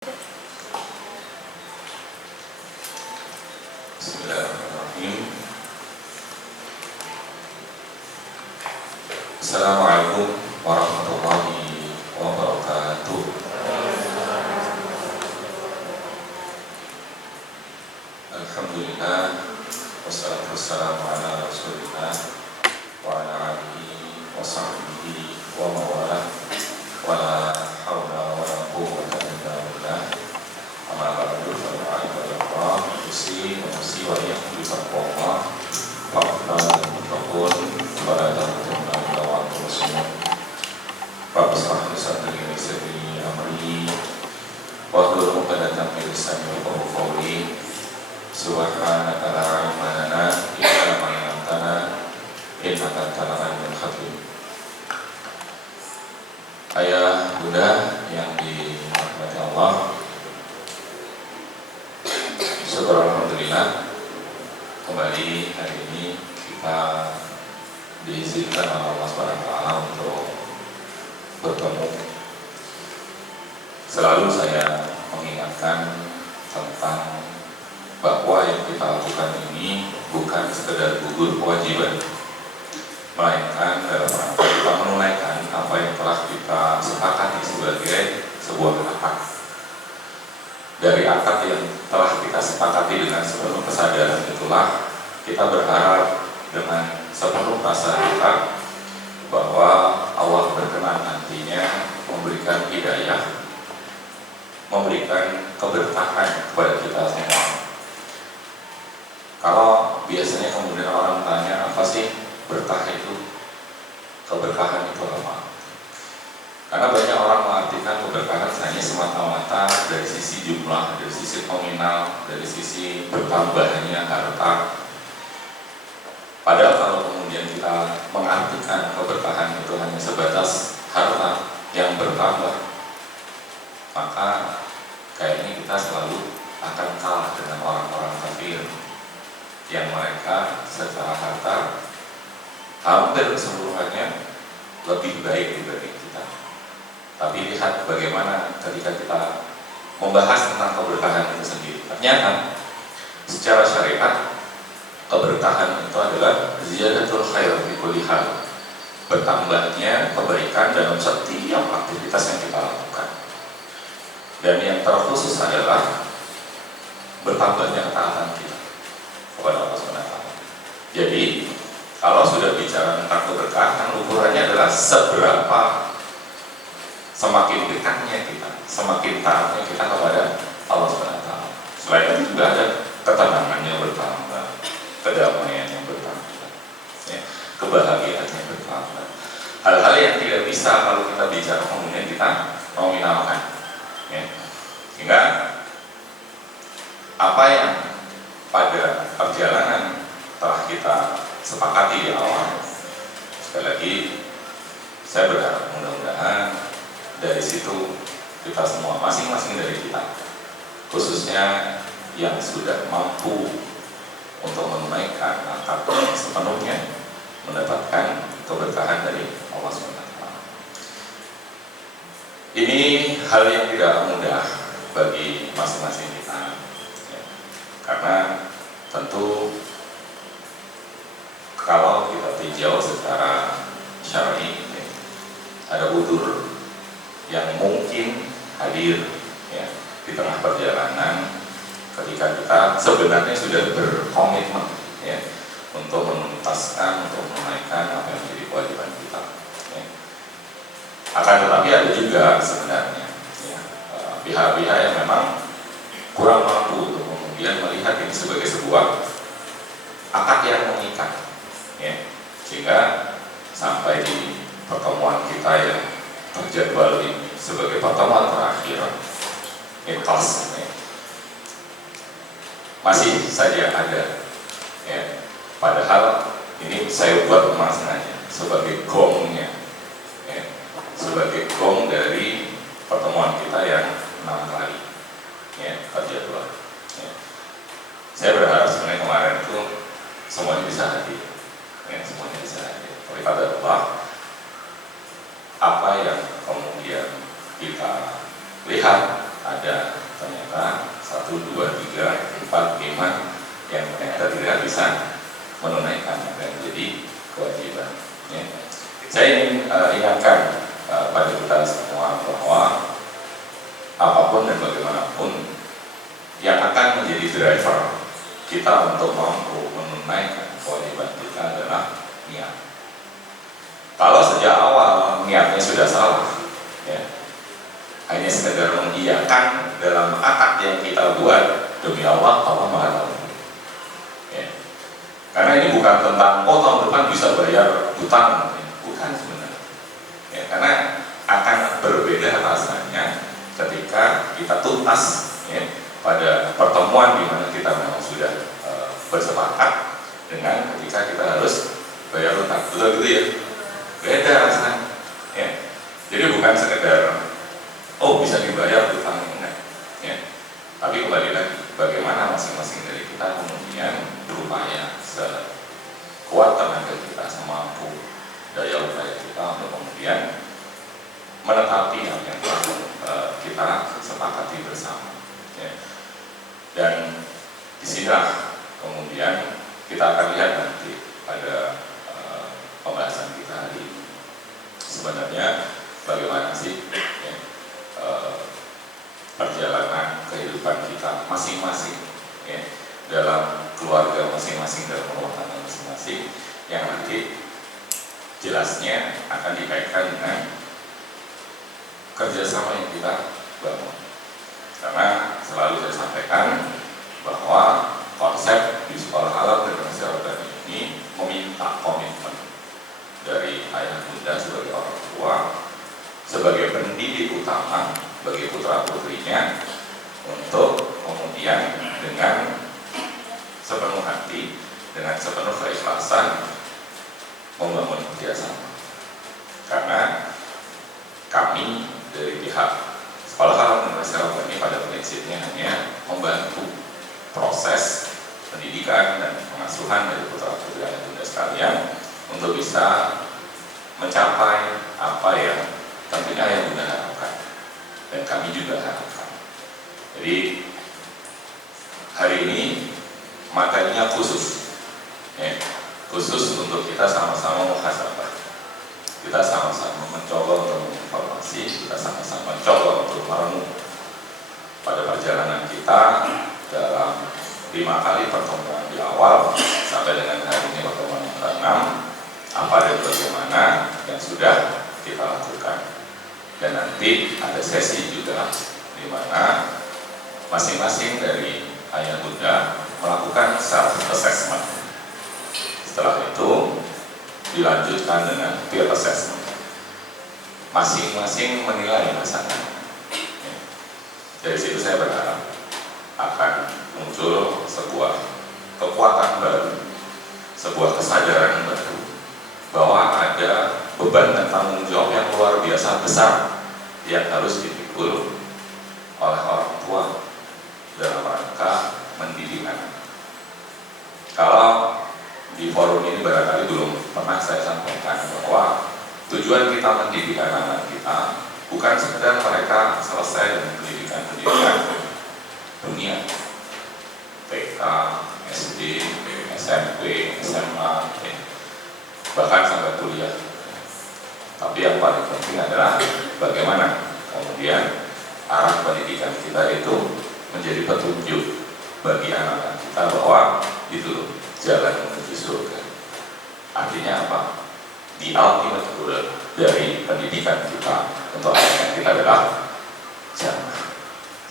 Bismillahirrahmanirrahim. Assalamualaikum warahmatullahi wabarakatuh. Alhamdulillah, wassalatu wassalamu ala rasulillah wa ala alihi wa sahbihi wa mawalah, wa la hawla wa la quwwata illa billah. Amma ba'du, fa ibadallah, usi wa usi wa iyyakum bi taqwallah. Faqad muttaqun wa la tamutunna illa wa antum muslimun. Rabbi shrah li sadri wa yassir li amri wa hlul 'uqdatam min lisani yafqahu qawli. Subhanaka la ilma lana illa ma 'allamtana innaka antal alimul hakim. Ayah bunda yang dirahmati Allah, syukur alhamdulillah kembali hari ini kita diizinkan oleh Allah SWT untuk bertemu. Selalu saya mengingatkan tentang bahwa yang kita lakukan ini bukan sekedar gugur kewajiban, melainkan dalam rangka kita menunaikan apa yang telah kita sepakati sebagai sebuah akad. Dari akad yang telah kita sepakati dengan sepenuh kesadaran itulah kita berharap dengan sepenuh rasa kita bahwa Allah berkenan nantinya memberikan hidayah, memberikan keberkahan kepada kita semua. Kalau biasanya kemudian orang tanya, apa sih berkah itu? Keberkahan itu apa? Karena banyak orang mengartikan keberkahan hanya semata-mata dari sisi jumlah, dari sisi nominal, dari sisi bertambahnya harta. Padahal kalau kemudian kita mengartikan keberkahan itu hanya sebatas harta yang bertambah, maka kayaknya kita selalu akan kalah dengan orang-orang kafir yang mereka secara harta hampir keseluruhannya lebih baik dibanding kita. Tapi lihat bagaimana ketika kita membahas tentang keberkahan itu sendiri. Ternyata secara syariat keberkahan itu adalah ziyadatul khair fi kulli hal, bertambahnya kebaikan dalam setiap aktivitas yang kita lakukan. Dan yang terkhusus adalah bertambahnya ketaatan kita kepada Allah SWT. Jadi kalau sudah bicara tentang keberkahan, ukurannya adalah seberapa semakin dekatnya kita, semakin taatnya kita kepada Allah SWT. Selain itu juga ada ketenangan yang bertambah, kedamaian yang bertambah, ya, kebahagiaan yang bertambah. Hal-hal yang tidak bisa kalau kita bicara kemudian kita nominalkan, ya. Sehingga apa yang pada perjalanan telah kita sepakati di awal, sekali lagi saya berharap mudah-mudahan dari situ kita semua, masing-masing dari kita, khususnya yang sudah mampu untuk menunaikan akad sepenuhnya, mendapatkan keberkahan dari Allah SWT. Ini hal yang tidak mudah bagi masing-masing kita, ya. Karena tentu kalau kita tinjau secara syar'i, ya, ada udzur yang mungkin hadir, ya, di tengah perjalanan ketika kita sebenarnya sudah berkomitmen, ya, untuk menuntaskan, untuk menunaikan apa yang menjadi kewajiban kita, ya. Akan tetapi ada juga sebenarnya, ya, pihak-pihak yang memang kurang mampu untuk kemudian melihat ini sebagai sebuah akad yang mengikat, ya, sehingga sampai di pertemuan kita yang terjadwal ini sebagai pertemuan terakhir ikhlas, ya, masih saja ada, ya, padahal ini saya buat memang sengaja sebagai gongnya, ya, sebagai gong dari pertemuan kita yang 6 kali, ya, terjadwal, ya. Saya berharap sebenarnya kemarin itu semuanya bisa hadir, ya, semuanya bisa hadir. Oleh karena Allah, apa yang kemudian kita lihat ada ternyata 1, 2, 3, 4, 5 yang ternyata tidak bisa menunaikan dan jadi kewajiban. Ya. Saya ingin ingatkan pada kita semua bahwa apapun dan bagaimanapun yang akan menjadi driver kita untuk mampu menunaikan kewajiban kita adalah niat. Kalau sejak awal niatnya sudah salah, ya, hanya sekedar mengiyakan dalam akad yang kita buat, demi Allah, Allah Maha Tahu. Ya. Karena ini bukan tentang tahun depan bisa bayar hutang, bukan sebenarnya. Ya, karena akan berbeda rasanya ketika kita tuntas, ya, pada pertemuan di mana kita memang sudah bersepakat dengan ketika kita harus bayar hutang. Betul gitu ya? Beda rasanya. Ya. Jadi bukan sekedar bisa dibayar hutangnya, ya. Tapi kembali lagi, bagaimana masing-masing dari kita kemudian berupaya sekuat tenaga kita, semampu daya upaya kita untuk kemudian menetapi yang telah kita sepakati bersama. Ya. Dan disinilah kemudian kita akan lihat nanti pada pembahasan kita hari ini. Sebenarnya bagaimana sih, ya, perjalanan kehidupan kita masing-masing, ya, dalam keluarga masing-masing, dalam rumah tangga masing-masing, yang nanti jelasnya akan dikaitkan dengan kerjasama yang kita bangun. Karena selalu saya sampaikan bahwa konsep di sekolah alam dan masyarakat ini meminta komitmen dari ayah bunda sebagai orang tua, sebagai pendidik utama bagi putra putrinya, untuk kemudian dengan sepenuh hati, dengan sepenuh keikhlasan membangun kerjasama. Karena kami dari pihak sekolah alam dan masyarakat ini pada prinsipnya hanya membantu proses pendidikan dan pengasuhan dari putra putri ayah bunda sekalian untuk bisa mencapai apa yang tentunya ayah bunda harapkan dan kami juga harapkan. Jadi hari ini materinya khusus, ya, khusus untuk kita sama-sama muhasabah. Kita sama-sama mencoba untuk menginformasi, kita sama-sama mencoba untuk merenung pada perjalanan kita dalam 5 kali pertemuan di awal sampai dengan hari ini pertemuan yang ke-6, apa dan bagaimana yang sudah kita lakukan. Dan nanti ada sesi juga di mana masing-masing dari ayah bunda melakukan self assessment. Setelah itu dilanjutkan dengan peer assessment. Masing-masing menilai pasangan. Dari situ saya berharap akan muncul sebuah kekuatan baru, sebuah kesadaran baru bahwa ada beban dan tanggung jawab yang luar biasa besar yang harus dipikul oleh orang tua dalam rangka mendidik anak. Kalau di forum ini barangkali belum pernah saya sampaikan bahwa tujuan kita mendidik anak-anak kita bukan sekedar mereka selesai dengan pendidikan dunia, TK, SD, SMP, SMA, bahkan sampai kuliah. Tapi yang paling penting adalah bagaimana kemudian arah pendidikan kita itu menjadi petunjuk bagi anak-anak kita bahwa itu jalan menuju surga. Artinya apa? The ultimate goal dari pendidikan kita untuk anak kita adalah jannah,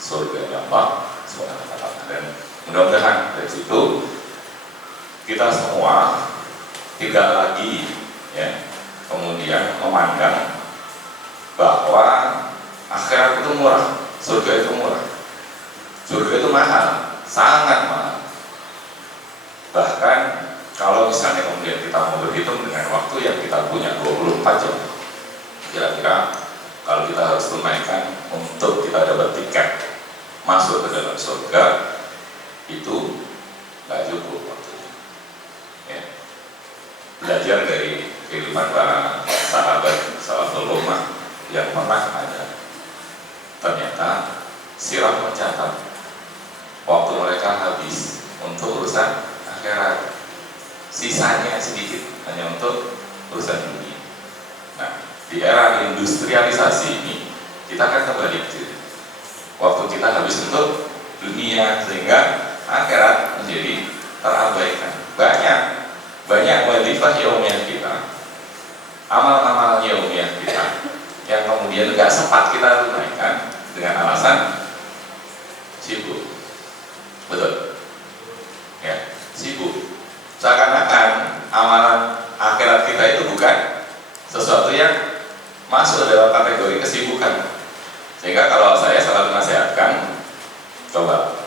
surga Allah Subhanahu wa Ta'ala. Dan mudah-mudahan dari situ kita semua tidak lagi, ya, kemudian memandang bahwa akhirat itu murah, surga itu murah. Surga itu mahal, sangat mahal. Bahkan kalau misalnya kemudian kita mau berhitung dengan waktu yang kita punya 24 jam, kira-kira kalau kita harus tunaikan untuk kita dapat tiket masuk ke dalam surga, itu nggak cukup waktunya. Ya. Belajar dari kehidupan para sahabat salaful ummah yang pernah ada, ternyata Sirah mencatat waktu mereka habis untuk urusan akhirat, sisanya sedikit hanya untuk urusan dunia. Nah, di era industrialisasi ini kita akan kembali ke waktu kita habis untuk dunia, sehingga akhirat menjadi terabaikan. Banyak wazifah yaumiyah kita, amal-amal yaumiyah kita yang kemudian nggak sempat kita tunaikan dengan alasan sibuk. Betul ya, sibuk. Seakan-akan amalan akhirat kita itu bukan sesuatu yang masuk dalam kategori kesibukan. Sehingga kalau saya selalu nasihatkan, coba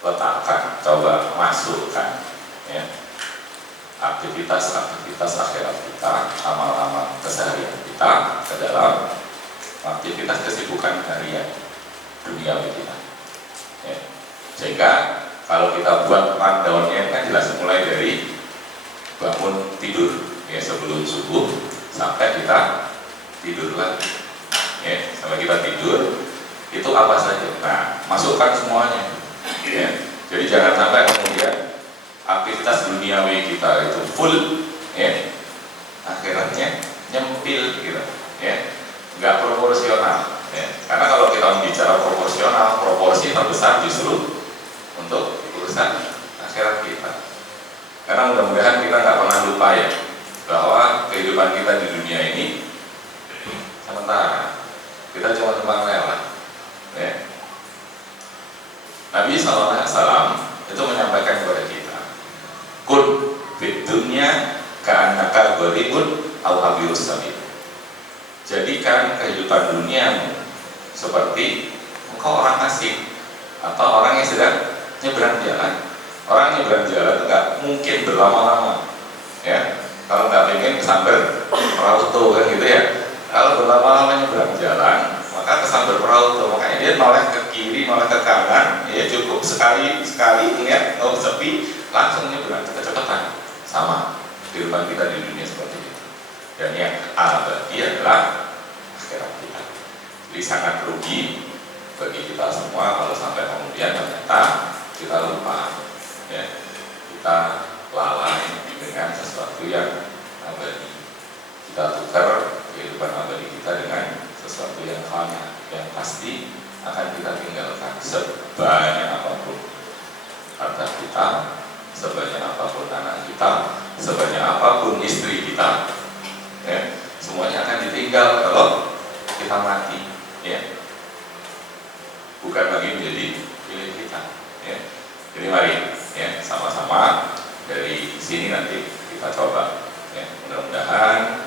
letakkan, coba masukkan ya, aktivitas akhirat kita, amal-amal keseharian kita ke dalam aktivitas kesibukan harian duniawi kita ya. Sehingga kalau kita buat rundownnya kan jelas, mulai dari bangun tidur ya, sebelum subuh sampai kita tidur lagi ya, sampai kita tidur itu apa saja. Nah, masukkan semuanya ya. Jadi jangan sampai kemudian aktivitas duniawi kita itu full ya, akhiratnya nyempil gitu ya, nggak proporsional ya. Karena kalau kita bicara proporsional, proporsi terbesar justru untuk urusan akhirat kita. Karena mudah-mudahan kita nggak pernah lupa ya, bahwa kehidupan kita di dunia ini sementara, kita cuma numpang lewat ya. Nabi SAW itu menyampaikan kepada kita, kun fid dunya ka'annaka gharibun aw abirus sabil. Jadikan kehidupan duniamu seperti engkau orang asing atau orang yang sedang nyebrang jalan. Orang nyebrang jalan itu nggak mungkin berlama-lama ya. Kalau nggak pengen kesambar perahu tuh kan gitu ya. Kalau berlama-lama nyebrang jalan, maka kesambar perahu tuh. Makanya dia noleh ke kiri, noleh ke kanan, ya cukup sekali lihat oh sepi, langsung nyebrang kecepatan. Sama kehidupan kita di dunia seperti itu. Dan yang abadi adalah akhirat kita. Jadi sangat rugi bagi kita semua kalau sampai kemudian ternyata kita lupa ya, kita lalai dengan sesuatu yang abadi. Kita tukar kehidupan abadi kita dengan sesuatu yang fana, yang pasti akan kita tinggalkan. Sebanyak apapun harta kita, sebanyak apapun anak kita, sebanyak apapun istri kita ya, semuanya akan ditinggal kalau kita mati ya, bukan lagi menjadi milik kita ya. Jadi mari ya, sama-sama dari sini nanti kita coba ya, mudah-mudahan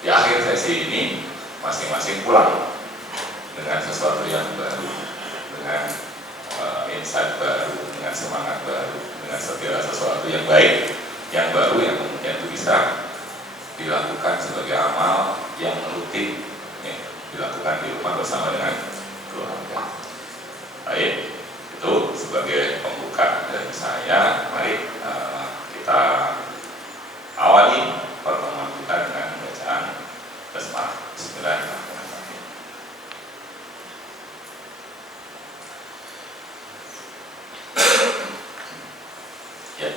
di akhir sesi ini masing-masing pulang dengan sesuatu yang baru, dengan insight baru, dengan semangat baru, dengan segala sesuatu yang baik, yang baru, yang kemudian itu bisa dilakukan sebagai amal yang rutin ya, dilakukan di rumah bersama dengan keluarga. Baik, itu sebagai pembuka dari saya. Mari kita awali pertemuan kita dengan bacaan basmalah. Bismillahirrahmanirrahim. Ya,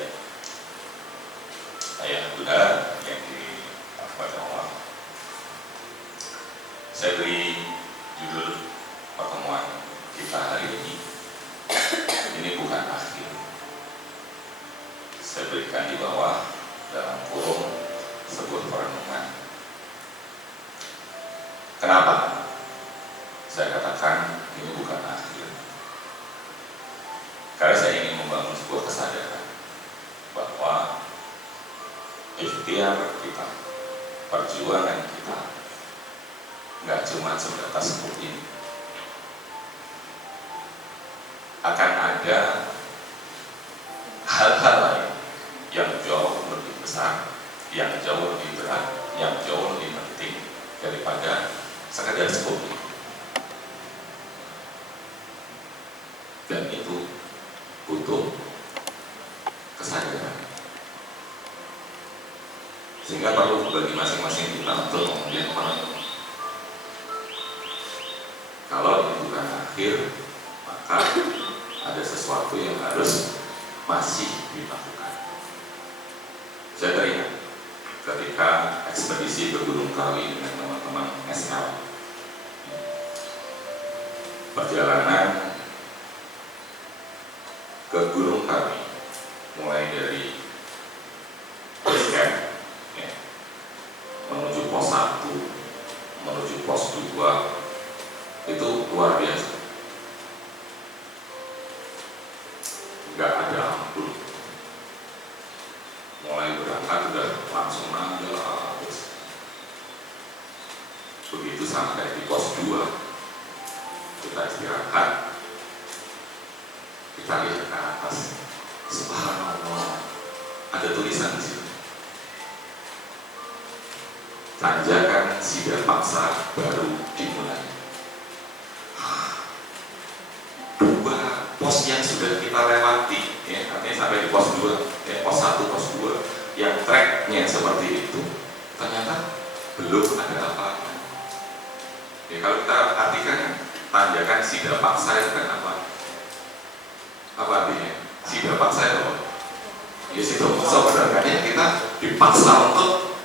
ayah bunda yang dirahmati Allah, saya beri judul pertemuan kita hari ini. Ini bukan akhir. Saya berikan di bawah dalam kurung sebuah perenungan. Kenapa saya katakan ini bukan akhir? Karena saya ingin membangun sebuah kesadaran bahwa ikhtiar kita, perjuangan kita nggak cuma sebatas seperti ini. Akan ada hal-hal lain yang jauh lebih besar, yang jauh lebih berat, yang jauh lebih penting daripada sekedar seperti ini. Dan itu butuh kesadaran. Sehingga perlu bagi masing-masing kita untuk kemudian merenung. Kalau ini bukan akhir, maka ada sesuatu yang harus masih dilakukan. Saya teringat ketika ekspedisi ke Gunung Kawi dengan teman-teman SL, perjalanan ke Gunung Kawi mulai dari base camp ya, menuju pos 1 menuju pos 2 itu luar biasa, nggak ada ampun. Mulai berangkat udah langsung nangis. Begitu sampai di pos 2 kita istirahat, kita lihat ke atas, subhanallah, ada tulisan di situ, tanjakan Sida Paksa baru dimulai. 2 pos yang sudah kita lewati, ya, artinya sampai di pos 2, ya, pos 1, pos 2, yang treknya seperti itu, ternyata belum ada apa-apa. Ya, kalau kita artikan tanjakan Sida Paksa itu kan apa? Apa artinya? Sida Paksa itu apa? Ya, Sida Paksa sebenarnya kita dipaksa untuk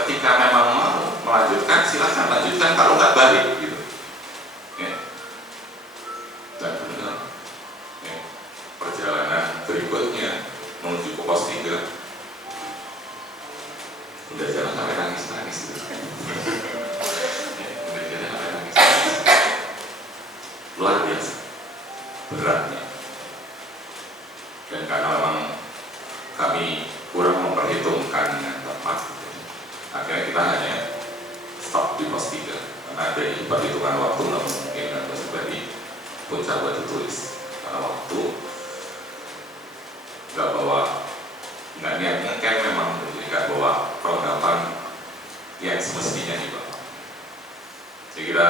ketika memang mau melanjutkan, silahkan lanjutkan, kalau nggak balik gitu. Ya. Dan benar, ya, perjalanan berikutnya menuju ke pos 3 udah jalan sampai nangis-nangis gitu. Ya, udah jalan sampai nangis-nangis. Luar biasa beratnya. Dan karena memang kami kurang memperhitungkan dengan tepat, akhirnya kita hanya stop di pos 3 karena ada perhitungan waktu nggak mungkin kan pribadi Puncak Batu Tulis, karena waktu nggak bawa, nggak niat ngecamp memang, jadi nggak bawa perlengkapan yang semestinya dibawa. Saya kira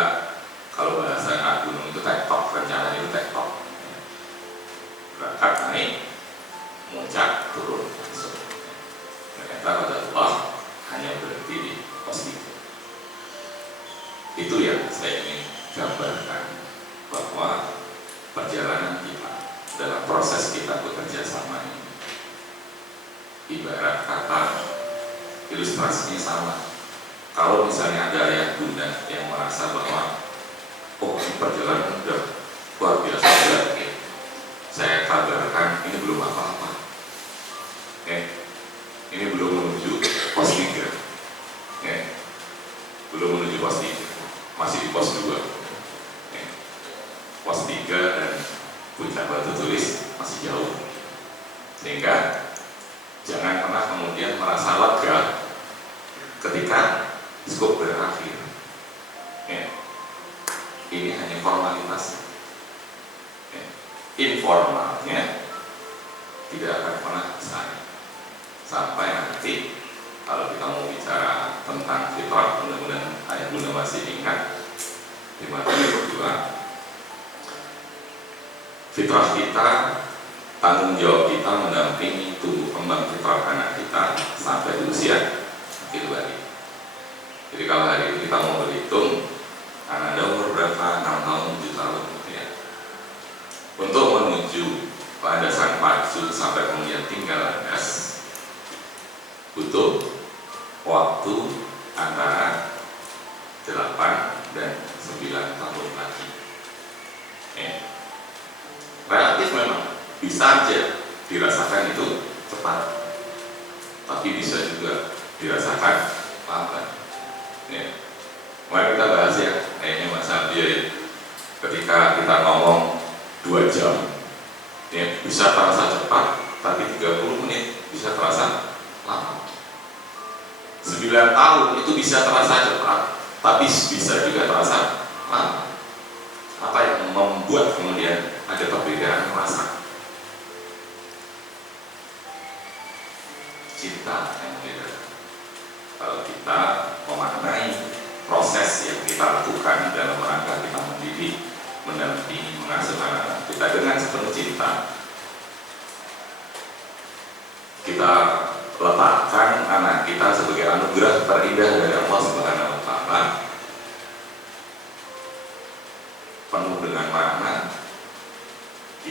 kalau bahasa anak gunung itu tektok, rencana itu tektok, berangkat naik, muncak, turun, masuk. Ternyata pada Allah hanya berhenti di pos 3. Itu yang saya ingin gambarkan, bahwa perjalanan kita dalam proses kita bekerja sama ini ibarat kata ilustrasinya sama. Kalau misalnya ada ayah bunda yang merasa bahwa oh ini perjalanan udah luar biasa berat, saya kabarkan ini belum apa-apa, ini belum menuju pos 3, belum menuju pos 3, masih di pos 2, pos 3 dan Puncak Batu Tulis masih jauh, sehingga jangan pernah kemudian merasa lega ketika skop berakhir. Ini hanya formalitas, informalnya tidak akan pernah selesai. Sampai nanti kalau kita mau bicara tentang fitrah, mudah-mudahan ayah bunda masih ingat di materi kedua, fitrah kita, tanggung jawab kita mendampingi tumbuh kembang fitrah anak kita sampai usia itu tadi. Jadi kalau hari ini kita mau berhitung anak Anda umur berapa, 6 tahun, 7 tahun gitu ya, untuk menuju landasan pacu sampai kemudian tinggal landas butuh waktu antara 8 dan 9 tahun lagi. Relatif memang bisa aja dirasakan itu cepat, tapi bisa juga dirasakan lambat. Mari kita bahas ya, kayaknya Mas Abdi, ketika kita ngomong 2 jam, bisa terasa cepat, tapi 30 menit bisa terasa lama. 9 tahun itu bisa terasa cepat, tapi bisa juga terasa lama. Apa yang membuat kemudian ada perbedaan rasa? Cinta yang beda. Kalau kita memaknai proses yang kita lakukan dalam rangka kita mendidik, mendampingi, mengasuh anak-anak kita dengan sepenuh cinta, kita letakkan anak kita sebagai anugerah terindah dari Allah Subhanahu wa Ta'ala, penuh dengan makna,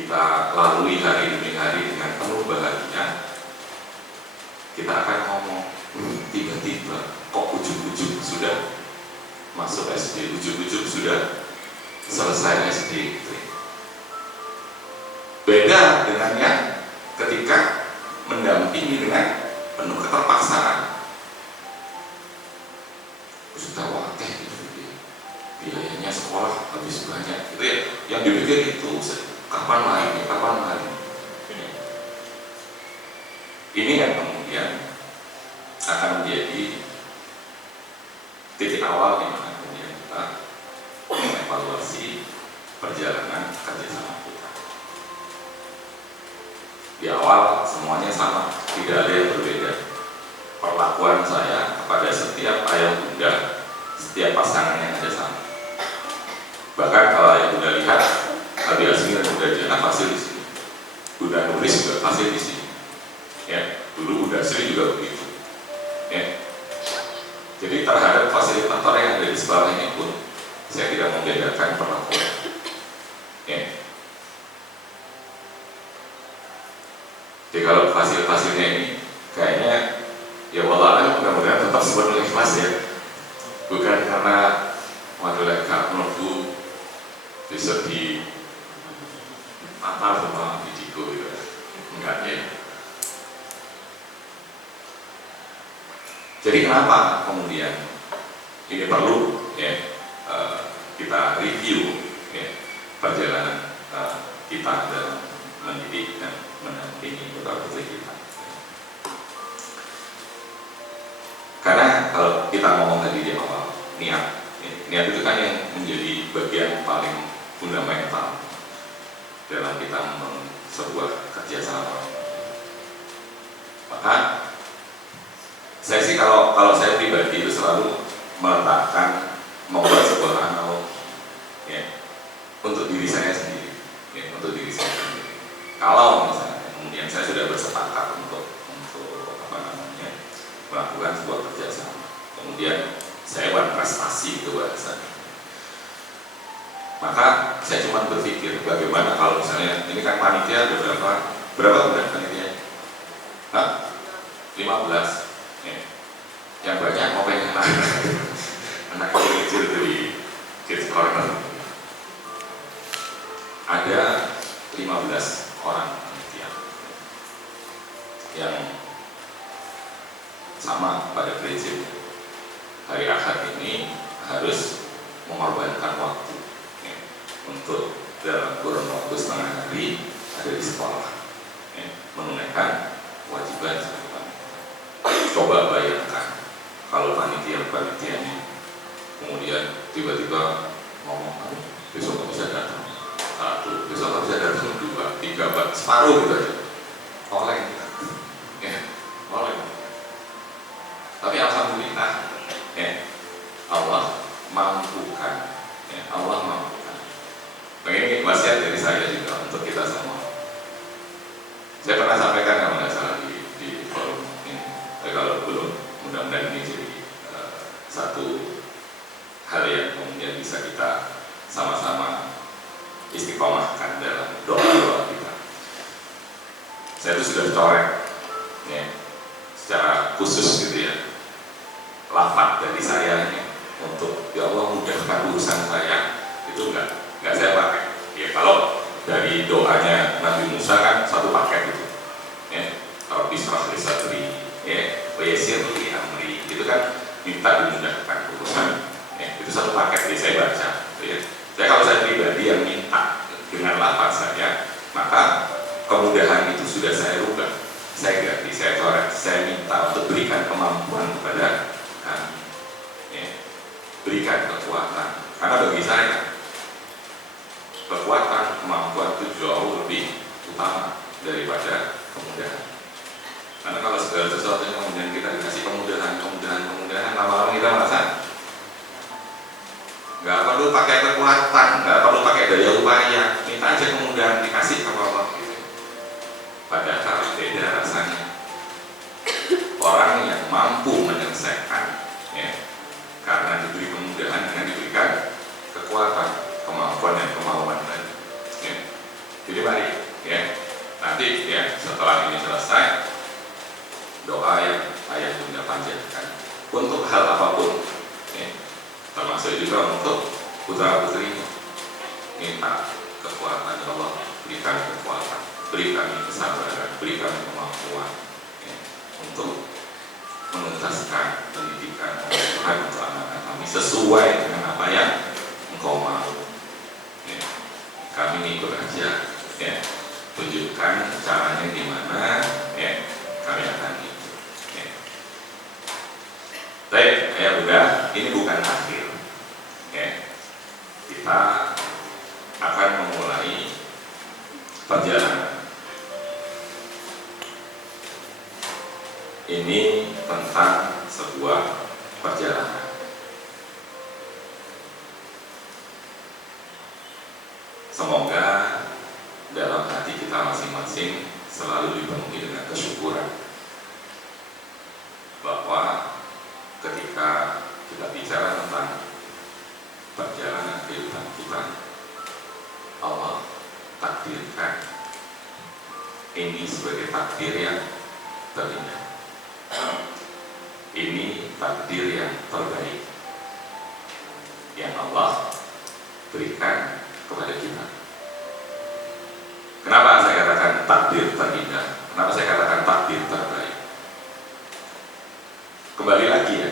kita lalui hari demi hari dengan penuh bahagia, kita akan ngomong, tiba-tiba kok ujung-ujung sudah masuk SD, ujung-ujung sudah selesai SD. Beda dengan yang ketika mendampingi dengan penuh keterpaksaan. Sudah wakil gitu, biayanya sekolah habis banyak, gitu ya. Yang dipikir itu kapan lagi. Ini yang kemudian akan menjadi titik awal di mana kemudian kita mengevaluasi perjalanan kerjasama kita. Di awal semuanya sama, tidak ada yang berbeda. Perlakuan saya kepada setiap ayah bunda, setiap pasangan yang ada sama. Bahkan kalau ayah bunda lihat, Abi Asmi dan Bunda Jana pasti di sini. Bunda Nuris juga pasti di sini. Ya, dulu Bunda Sri juga begitu. Ya. Jadi terhadap fasilitator yang ada di sekolah ini pun, saya tidak membedakan perlakuan. Ya. Jadi kalau fasil-fasilnya ini kayaknya ya wallahualam mudah-mudahan tetap sepenuhnya ikhlas ya, bukan karena waduh kak menurutku bisa di mata sama bijiku gitu, enggak ya. Jadi kenapa kemudian ini perlu ya kita review ya, perjalanan kita dalam mendidik dan mendampingi putra-putri kita. Karena kalau kita ngomong tadi di awal, niat itu kan yang menjadi bagian paling fundamental dalam kita membangun sebuah kerjasama. Maka saya sih kalau saya pribadi itu selalu meletakkan membuat sebuah analog ya, untuk diri saya sendiri ya, untuk diri saya sendiri. Kalau misalnya kemudian saya sudah bersepakat untuk melakukan sebuah kerjasama, kemudian saya buat prestasi itu bahasanya, maka saya cuma berpikir bagaimana kalau misalnya ini kan panitia ada berapa bulan panitia? 15 ya. Yang banyak mau pengen anak kecil dari kids corner. Ada 15 orang panitia yang sama pada prinsip hari Ahad ini harus mengorbankan waktu ya, untuk dalam kurun waktu setengah hari ada di sekolah ya, menunaikan kewajiban sebagai panitia. Coba bayangkan kalau panitia-panitianya kemudian tiba-tiba ngomong, besok nggak bisa datang, besok nggak bisa datang 2, 3, separuh gitu aja, oleh ya, oleh. Tapi alhamdulillah ya, Allah mampukan ya, Allah mampukan. Begini wasiat dari saya juga untuk kita semua. Saya pernah sampaikan kalau nggak salah di forum ini, kalau belum, mudah-mudahan ini jadi satu hal yang kemudian bisa kita sama-sama istiqomahkan dalam doa-doa kita. Saya itu sudah coret ya, secara khusus gitu ya, lafaz dari saya ini untuk ya Allah mudahkan urusan saya, itu enggak saya pakai ya. Kalau dari doanya Nabi Musa kan satu paket gitu ya, kalau Bismillah sadri ya, wa yassir li amri, itu kan minta dimudahkan urusan ya, itu satu paket ya, saya baca ya. Kalau saya pribadi yang minta dengan lafaz saya, maka kemudahan itu sudah saya rubah, saya ganti, saya coret, saya minta untuk berikan kemampuan kepada kami ya, berikan kekuatan, karena bagi saya kekuatan, kemampuan itu jauh lebih utama daripada kemudahan. Karena kalau segala sesuatu yang kemudian kita dikasih kemudahan, lama-lama kita merasa nggak perlu pakai kekuatan, nggak perlu pakai daya upaya, minta aja kemudahan dikasih sama Allah gitu. Padahal beda rasanya orang yang mampu menyelesaikan ya, karena diberi kemudahan dengan diberikan kekuatan, kemampuan dan kemauan tadi ya. Jadi mari ya, nanti ya setelah ini selesai, doa yang ayah bunda panjatkan untuk hal apapun ya, termasuk juga untuk putra putri, minta kekuatan ya Allah, berikan kekuatan, berikan kesabaran, berikan kemampuan ya, untuk menuntaskan pendidikan Tuhan untuk anak-anak kami sesuai dengan apa yang Engkau mau ya. Kami ikut aja ya, tunjukkan caranya gimana ya, kami akan ikut ya. Baik ya bunda, ini bukan akhir ya, kita akan memulai perjalanan ini tentang sebuah perjalanan. Semoga dalam hati kita masing-masing selalu dipenuhi dengan kesyukuran bahwa ketika kita bicara tentang perjalanan kehidupan kita, Allah takdirkan ini sebagai takdir yang terindah, ini takdir yang terbaik yang Allah berikan kepada kita. Kenapa saya katakan takdir terindah? Kenapa saya katakan takdir terbaik? Kembali lagi ya,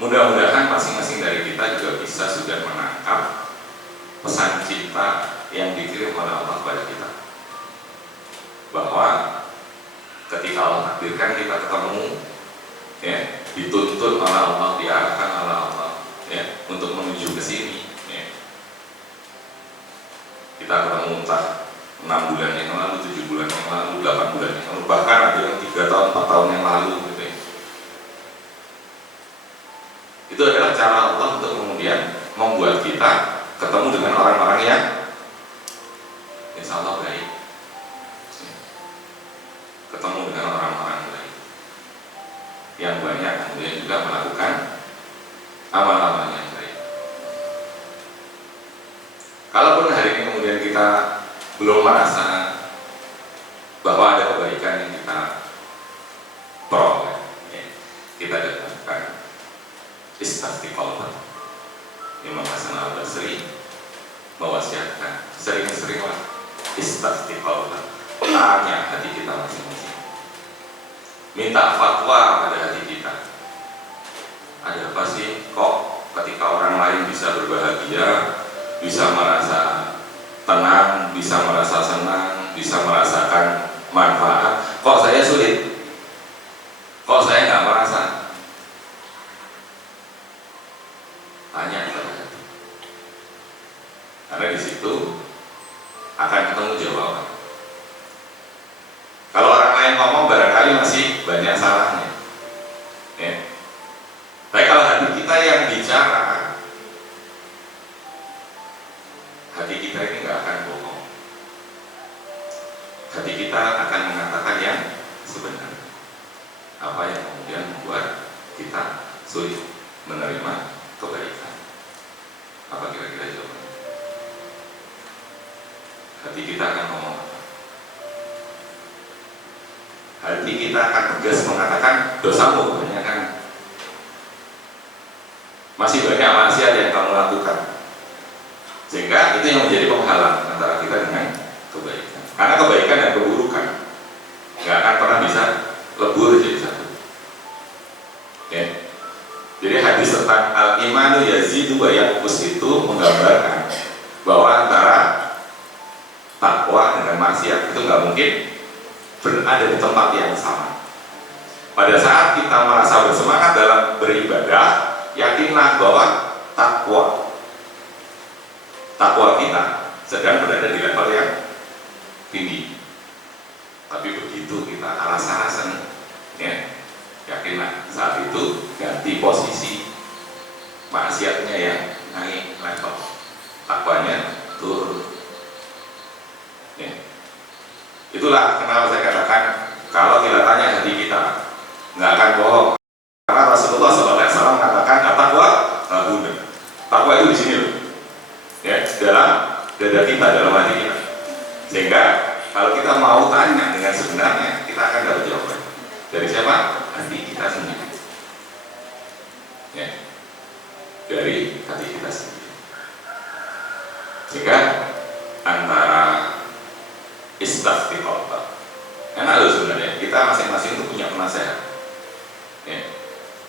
mudah-mudahan masing-masing dari kita juga bisa sudah menangkap pesan cinta yang dikirim oleh Allah kepada kita, bahwa ketika Allah takdirkan kita ketemu ya, dituntut oleh Allah, diarahkan oleh Allah ya, untuk menuju ke sini ya. Kita ketemu entah 6 bulan yang lalu, 7 bulan yang lalu, 8 bulan yang lalu, bahkan ada yang 3 tahun, 4 tahun yang lalu gitu ya. Itu adalah cara Allah untuk kemudian membuat kita ketemu dengan orang-orang yang insya Allah baik, ketemu dengan orang-orang baik yang banyak kemudian juga melakukan amal-amal yang baik. Kalaupun hari ini kemudian kita belum merasa bahwa ada kebaikan yang kita peroleh ya, kita dapatkan istiqomah. Imam Hasan Al-Basri mewasiatkan sering-seringlah istiqomah, tanya hati kita masing-masing, minta fatwa pada hati kita. Ada apa sih kok ketika orang lain bisa berbahagia, bisa merasa tenang, bisa merasa senang, bisa merasakan manfaat, kok saya sulit, kok saya nggak merasa? Tanya kepada hati, karena di situ akan ketemu jawaban. Kalau orang lain ngomong barangkali masih banyak salahnya ya. Tapi kalau hati kita yang bicara, hati kita ini nggak akan bohong. Hati kita akan mengatakan yang sebenarnya. Apa yang kemudian membuat kita sulit menerima kebaikan? Apa kira-kira jawabannya? Hati kita akan ngomong apa? Hati kita akan tegas mengatakan dosamu banyak kan, masih banyak maksiat yang kamu lakukan, sehingga itu yang menjadi penghalang antara kita dengan kebaikan. Karena kebaikan dan keburukan nggak akan pernah bisa lebur jadi satu ya. Jadi hadis tentang al-imanu yazidu wa yanqus itu menggambarkan bahwa antara takwa dengan maksiat itu nggak mungkin berada di tempat yang sama. Pada saat kita merasa bersemangat dalam beribadah, yakinlah bahwa takwa kita sedang berada di level yang tinggi. Tapi begitu kita alas-alasan ya, yakinlah saat itu ganti posisi, maksiatnya yang naik level, takwanya turun ya. Itulah kenapa saya katakan kalau kita tanya hati kita nggak akan bohong, karena Rasulullah SAW mengatakan takwa takwa itu di sini loh ya, dalam dada kita, dalam hati kita. Sehingga kalau kita mau tanya dengan sebenarnya, kita akan dapat jawaban. Dari siapa? Hati kita sendiri. Ya. Dari hati kita sendiri. Sehingga antara istighfar, enak loh sebenarnya. Kita masing-masing itu punya penasehat. Ya.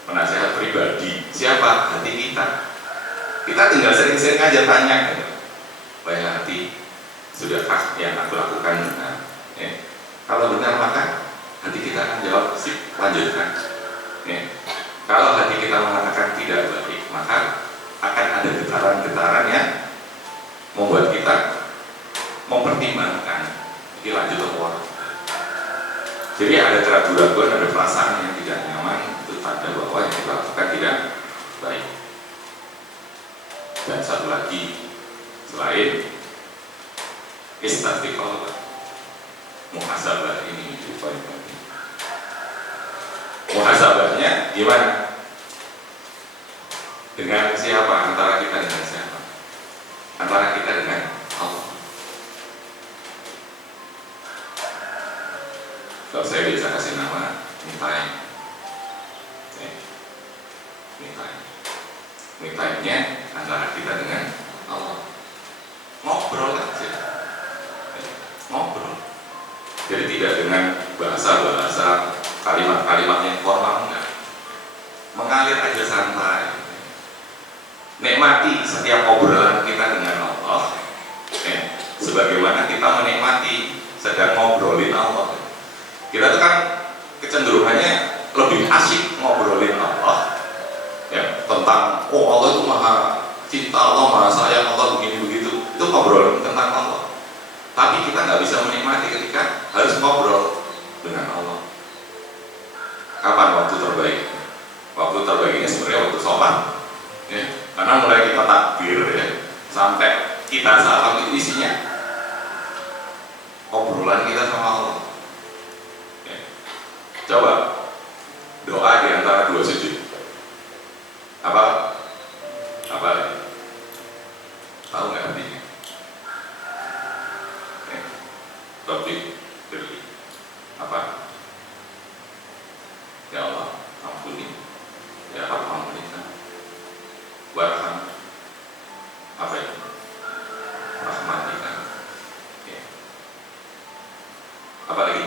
Penasehat pribadi. Siapa? Hati kita. Kita tinggal sering-sering aja tanya. Wahai hati, sudahkah yang aku lakukan benar? Ya. Kalau benar maka hati kita akan jawab, sip, lanjutkan. Ya. Kalau hati kita mengatakan tidak baik, maka akan ada getaran-getaran yang membuat kita mempertimbangkan ini lanjut atau tidak. Jadi ada keraguan-keraguan, ada perasaan yang tidak nyaman, itu tanda bahwa yang kita lakukan tidak baik. Dan satu lagi, selain istighfar, muhasabah ini paling penting. Muhasabahnya gimana? Dengan siapa? Antara kita dengan siapa? Antara kita dengan Allah. Kalau saya bisa kasih nama me-time. Me-time. Me-time-nya antara kita dengan Allah. Ngobrol aja. Ngobrol. Jadi tidak dengan bahasa-bahasa, kalimat-kalimat yang formal, enggak. Mengalir aja santai. Nikmati setiap obrolan kita dengan Allah. Sebagaimana kita menikmati sedang ngobrolin Allah. Kita tuh kan kecenderungannya lebih asyik ngobrolin Allah. Ya, tentang Allah itu maha cinta, Allah maha sayang, Allah begini begitu. Itu ngobrolin tentang Allah. Tapi kita nggak bisa menikmati ketika harus ngobrol dengan Allah. Kapan waktu terbaik? Waktu terbaiknya sebenarnya waktu sholat. Ya, karena mulai kita takbir ya, sampai kita salam itu isinya obrolan kita sama Allah. Ya. Coba doa di antara dua sujud. Apa? Apa? Tahu nggak artinya? Topik beri apa? Ya Allah, ampuni. Ya Allah, ampunikan. Warham. Apa itu? Rahmatikan. Ya. Apa lagi?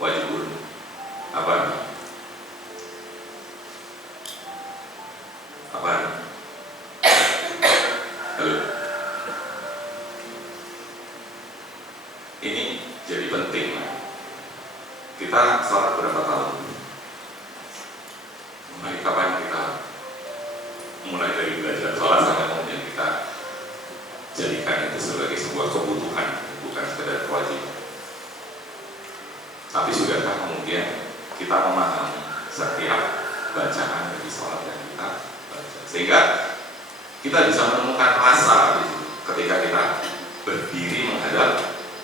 Wajibun. Apa? Apa? Halo. Ini jadi penting. Kita sholat berapa tahun? Mulai kapan kita mulai dari belajar sholat sampai kemudian kita jadikan itu sebagai sebuah kebutuhan, bukan sekedar kewajiban. Tapi sudahkah kemudian kita memahami setiap bacaan dari sholat yang kita baca, sehingga kita bisa menemukan rasa ketika kita berdiri menghadap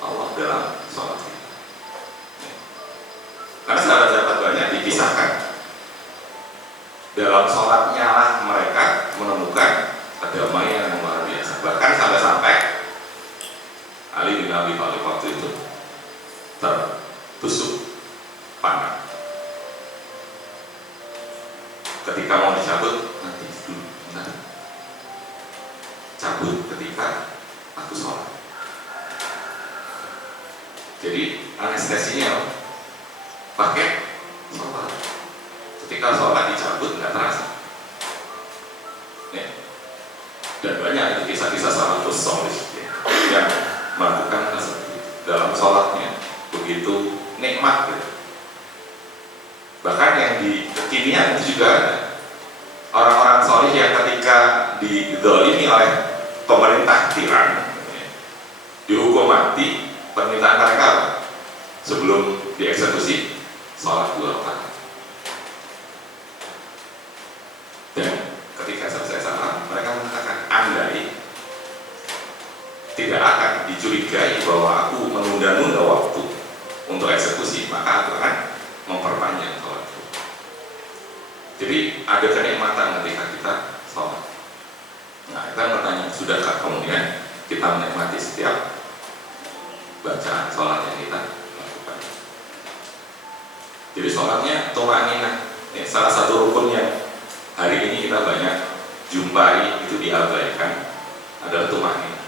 Allah dalam sholat kita. Karena sahabat-sahabat banyak dikisahkan dalam sholatnya lah mereka menemukan kedamaian yang luar biasa. Bahkan sampai-sampai Ali bin Abi Thalib waktu itu tertusuk panah. Ketika mau dicabut, nanti dulu, nanti cabut ketika aku sholat. Jadi anestesinya pakai sholat. Ketika sholat dicabut nggak terasa. Ya. Dan banyak itu kisah-kisah salafus shalih yang melakukan dalam sholatnya begitu nikmat. Gitu. Bahkan yang di kekinian itu juga ada orang-orang shalih yang ketika dizalimi oleh pemerintah tiran, dihukum mati, permintaan mereka sebelum dieksekusi sholat 2 rakaat. Dan ketika selesai salam, mereka mengatakan, andai tidak akan dicurigai bahwa aku menunda-nunda waktu untuk eksekusi, maka aku akan memperpanjang sholatku. Jadi ada kenikmatan ketika kita sholat. Nah, kita bertanya, sudahkah kemudian kita kita menikmati setiap bacaan sholat yang kita lakukan. Jadi sholatnya tumaninah, ya, salah satu rukun yang hari ini kita banyak jumpai itu diabaikan adalah tumaninah.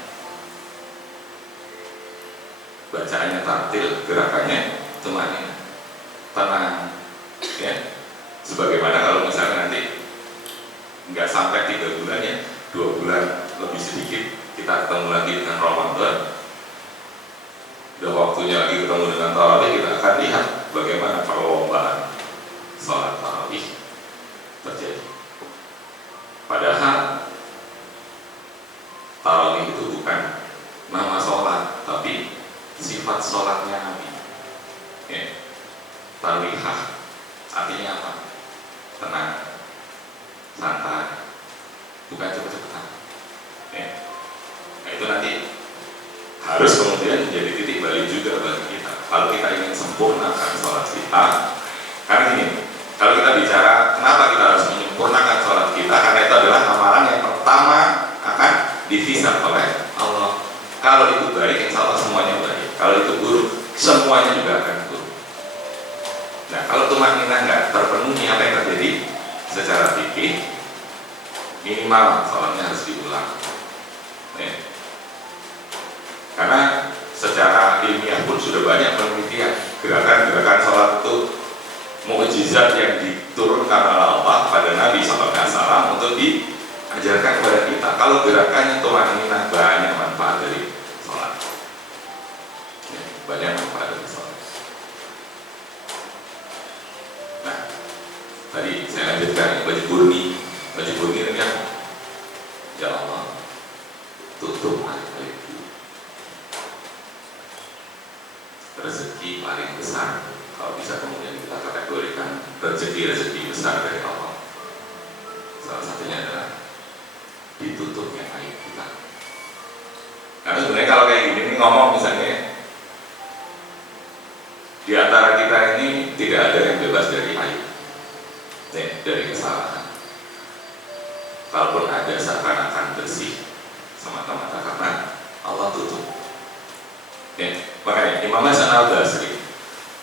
Bacaannya tartil, gerakannya tumaninah, tenang, ya. Sebagaimana kalau misalnya nanti nggak sampai 3 bulan ya, 2 bulan lebih sedikit kita ketemu lagi dengan Ramadan, udah waktunya lagi ketemu dengan tarawih, kita akan lihat bagaimana perlombaan sholat tarawih terjadi. Padahal tarawih itu bukan nama sholat, tapi sifat sholatnya Nabi, ya. Tarwihah artinya apa? Tenang, santai, bukan cepet-cepetan, ya. Nah, itu nanti harus kemudian menjadi titik balik juga bagi kita. Kalau kita ingin sempurnakan sholat kita, karena gini, kalau kita bicara kenapa kita harus menyempurnakan sholat kita, karena itu adalah amalan yang pertama akan dihisab oleh Allah. Kalau itu baik, insya Allah semuanya baik. Kalau itu buruk, semuanya juga akan buruk. Nah, kalau tumaninah nggak terpenuhi, apa yang terjadi? Secara fikih, minimal sholatnya harus diulang, ya. Karena secara ilmiah pun sudah banyak penelitian gerakan-gerakan sholat itu mukjizat yang diturunkan oleh Allah pada Nabi SAW untuk diajarkan kepada kita. Kalau gerakannya tumaninah, banyak manfaat dari sholat, ya, banyak manfaat dari sholat. Nah, tadi saya lanjutkan baju murni ini kan, ya Allah, tutup aib rezeki paling besar, kalau bisa kemudian kita kategorikan rezeki besar dari Allah, salah satunya adalah ditutupnya aib kita. Karena sebenarnya kalau kayak gini nih, ngomong misalnya di antara kita ini tidak ada yang bebas dari aib, dari kesalahan. Kalaupun ada, seakan-akan bersih semata-mata karena Allah tutup. Ya, makanya Imam Hasan Al-Basri,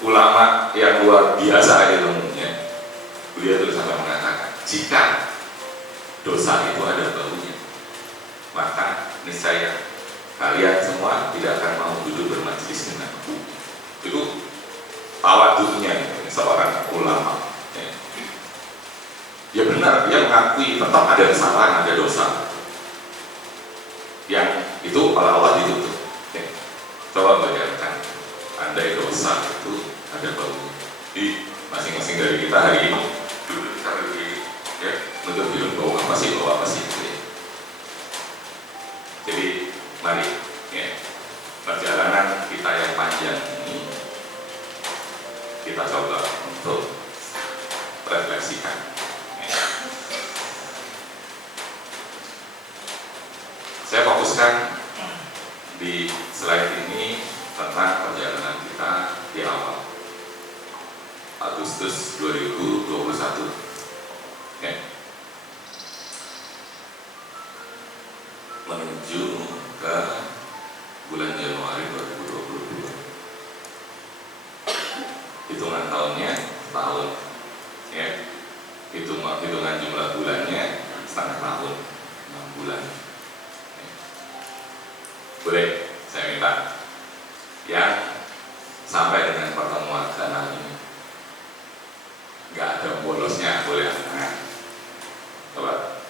ulama yang luar biasa ilmunya, beliau itu sampai mengatakan, jika dosa itu ada baunya, maka niscaya kalian semua tidak akan mau duduk bermajlis dengan aku. Itu tawadhunya seorang ulama. Ya benar, dia mengakui tetap ada kesalahan, ada dosa yang itu oleh Allah ditutup. Coba bayangkan, andai dosa itu ada baunya. Di masing-masing dari kita hari ini duduk kita begini, ya, untuk bilang bau apa sih gitu, ya. Jadi mari, ya, perjalanan kita yang panjang ini kita coba untuk refleksikan. Saya fokuskan di slide ini tentang perjalanan kita di awal Agustus 2021, ya, menuju ke bulan Januari 2022. Hitungan tahunnya tahun, ya, hitungan jumlah bulannya setengah tahun, 6 bulan. Boleh saya minta yang sampai dengan pertemuan dana ini nggak ada bolosnya, boleh angkat. Coba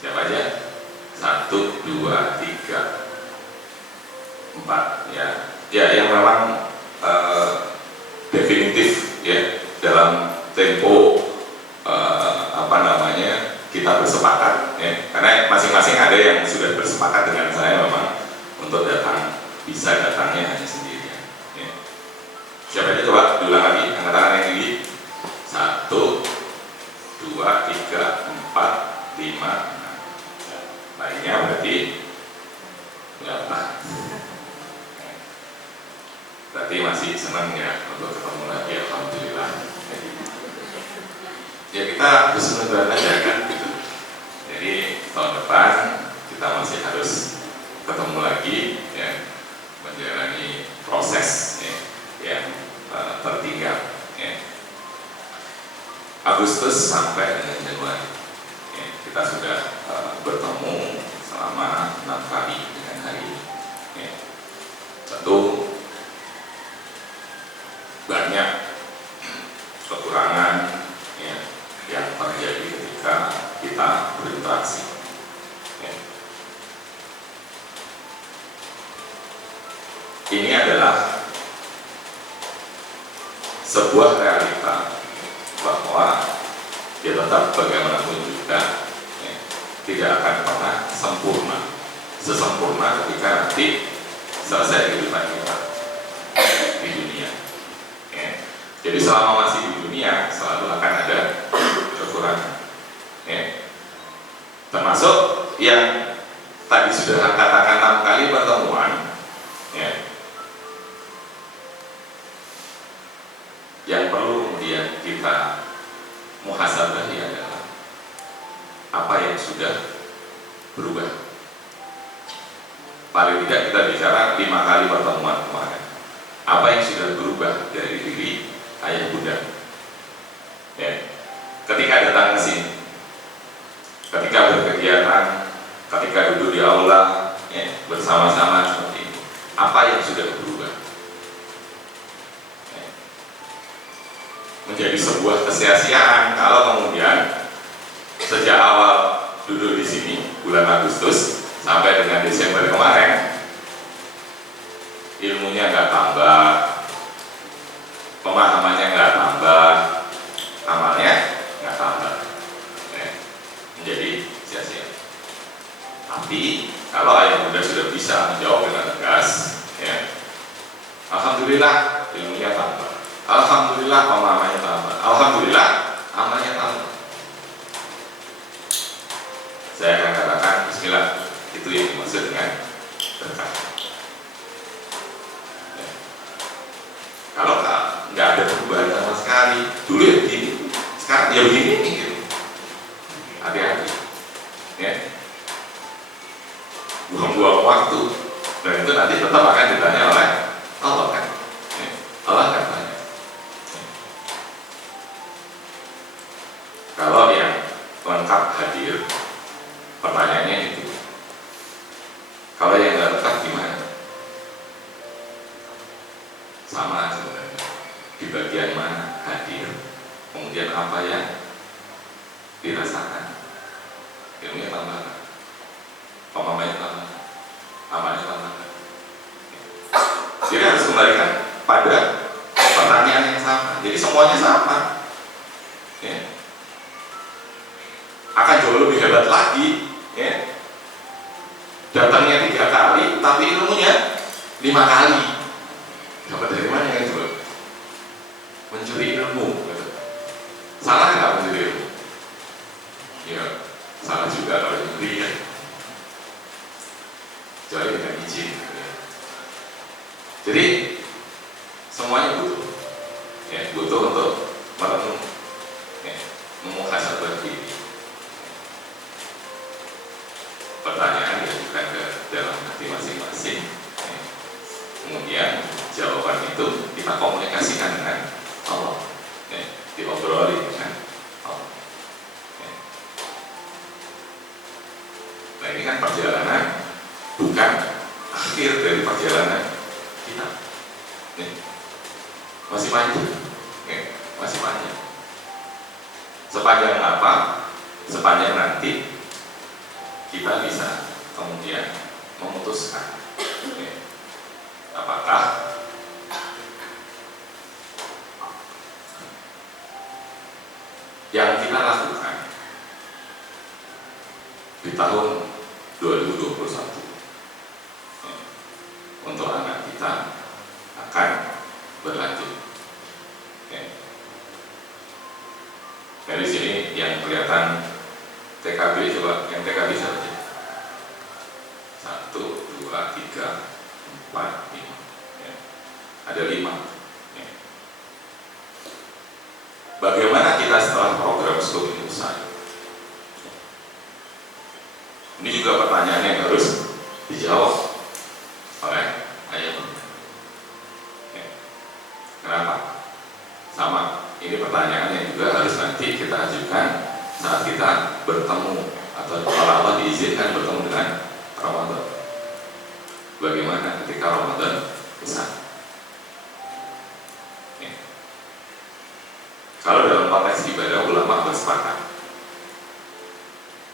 siapa aja? 1, 2, 3, 4, ya, ya, yang memang definitif, ya, dalam tempo kita bersepakat, ya, karena masing-masing ada yang sudah bersepakat dengan saya memang untuk datang, bisa datangnya hanya sendirian, ya. Siapa aja coba diulang lagi, angkat tangan yang tinggi. 1, 2, 3, 4, 5, 6. Lainnya berarti berapa? Berarti masih senang ya untuk ketemu lagi, alhamdulillah. Ya kita bersemangat aja kan gitu. Jadi tahun depan kita masih harus ketemu lagi ya, menjalani proses ya, yang tertinggal ya. Agustus sampai dengan Januari ya, kita sudah bertemu selama 6 kali dengan hari ini ya. Tentu banyak kekurangan ya, yang terjadi ketika kita berinteraksi ya. Ini adalah sebuah realita bahwa dia tetap bagaimanapun juga ya, tidak akan pernah sempurna sesempurna ketika nanti selesai kehidupan kita di dunia ya. Jadi selama masih di dunia selalu akan ada kekurangan ya. Termasuk yang tadi sudah katakan 6 kali pertemuan ya. Yang perlu kemudian kita muhasabahi adalah apa yang sudah berubah. Paling tidak kita bicara 5 kali pertemuan kemarin. Apa yang sudah berubah dari diri ayah bunda ya. Ketika datang ke sini, ketika berkegiatan, ketika duduk di aula ya, bersama-sama seperti ini, apa yang sudah berubah ya. Menjadi sebuah kesia-siaan kalau kemudian sejak awal duduk di sini bulan Agustus sampai dengan Desember kemarin ilmunya nggak tambah, pemahamannya nggak tambah, amalnya nggak tambah ya. Menjadi sia-sia. Tapi kalau ayah bunda sudah bisa menjawab dengan tegas ya, alhamdulillah ilmunya tambah, alhamdulillah pemahamannya tambah, alhamdulillah amalnya tambah. Saya akan katakan bismillah, itu yang dimaksud dengan berkah ya. Kalau nggak ada perubahan sama sekali, dulu ya begini, sekarang ya begini gitu. Hati-hati ya, buang-buang waktu, dan itu nanti tetap akan ditanya oleh Allah kan ya. Allah akan tanya ya. Kalau yang lengkap hadir, pertanyaannya itu. Kalau yang nggak lengkap gimana? Sama sebenarnya, di bagian mana hadir, kemudian apa yang dirasakan, ilmunya tambah, pemahamannya tambah, amalnya tambah. Jadi harus kembalikan pada pertanyaan yang sama. Jadi semuanya sama ya. Akan jauh lebih hebat lagi ya, datangnya 3 kali tapi ilmunya 5 kali. Dapat dari mana yang itu? Mencuri ilmu gitu. Salah nggak mencuri ilmu? Ya salah juga kalau mencuri ya, kecuali dengan izin ya. Jadi semuanya butuh ya, butuh untuk merenung ya, memuhasabah diri. Pertanyaan diajukan ke dalam hati masing-masing ya. Kemudian jawaban itu kita komunikasikan dengan Allah ya. Diobrolin dengan Allah ya. Nah ini kan perjalanan, bukan akhir dari perjalanan kita ya. Masih panjang ya. Masih panjang. Sepanjang apa? Sepanjang nanti kita bisa kemudian memutuskan ya, apakah yang kita lakukan di tahun 2021 ya, untuk anak kita akan berlanjut ya. Dari sini yang kelihatan TKB, coba yang TKB saja 1, 2, 3, 4, 5 ya. Ada 5 ya. Bagaimana kita setelah program studi ini usai? Ini juga pertanyaan yang harus dijawab oleh ayat. Kenapa? Sama, ini pertanyaan yang juga harus nanti kita ajukan saat kita bertemu atau kalau Allah diizinkan bertemu dengan Ramadan. Bagaimana ketika Ramadan besar? Kalau dalam konteks ibadah, ulama bersepakat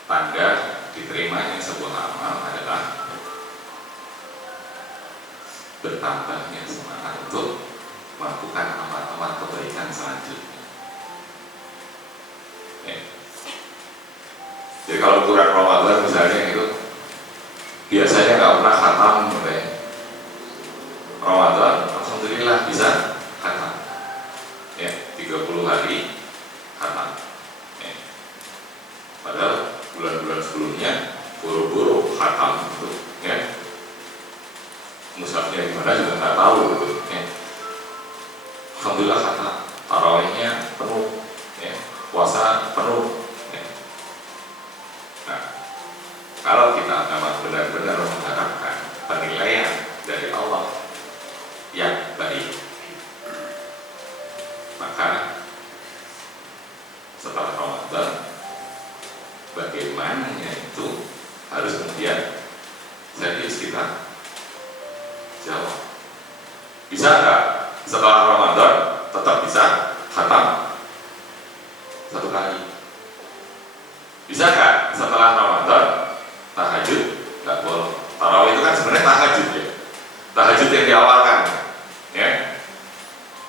tanda diterimanya sebuah amal adalah bertambahnya semangat untuk melakukan amal-amal kebaikan selanjutnya. Jadi kalau ukuran Ramadan misalnya itu biasanya nggak pernah khatam, Ramadan alhamdulillah bisa khatam, 30 hari khatam. Padahal bulan-bulan sebelumnya buru-buru khatam gitu, mushafnya gimana juga nggak tahu gitu. Alhamdulillah khatam, tarawihnya penuh, puasa penuh. Nah, kalau kita memang benar-benar mengharapkan penilaian dari Allah yang baik, maka setelah Ramadan bagaimananya itu harus kemudian serius kita jawab. Bisa nggak setelah Ramadan tetap bisa khatam satu kali? Bisa nggak setelah Ramadan tahajud nggak boleh? Tarawih itu kan sebenarnya tahajud ya, tahajud yang diawalkan,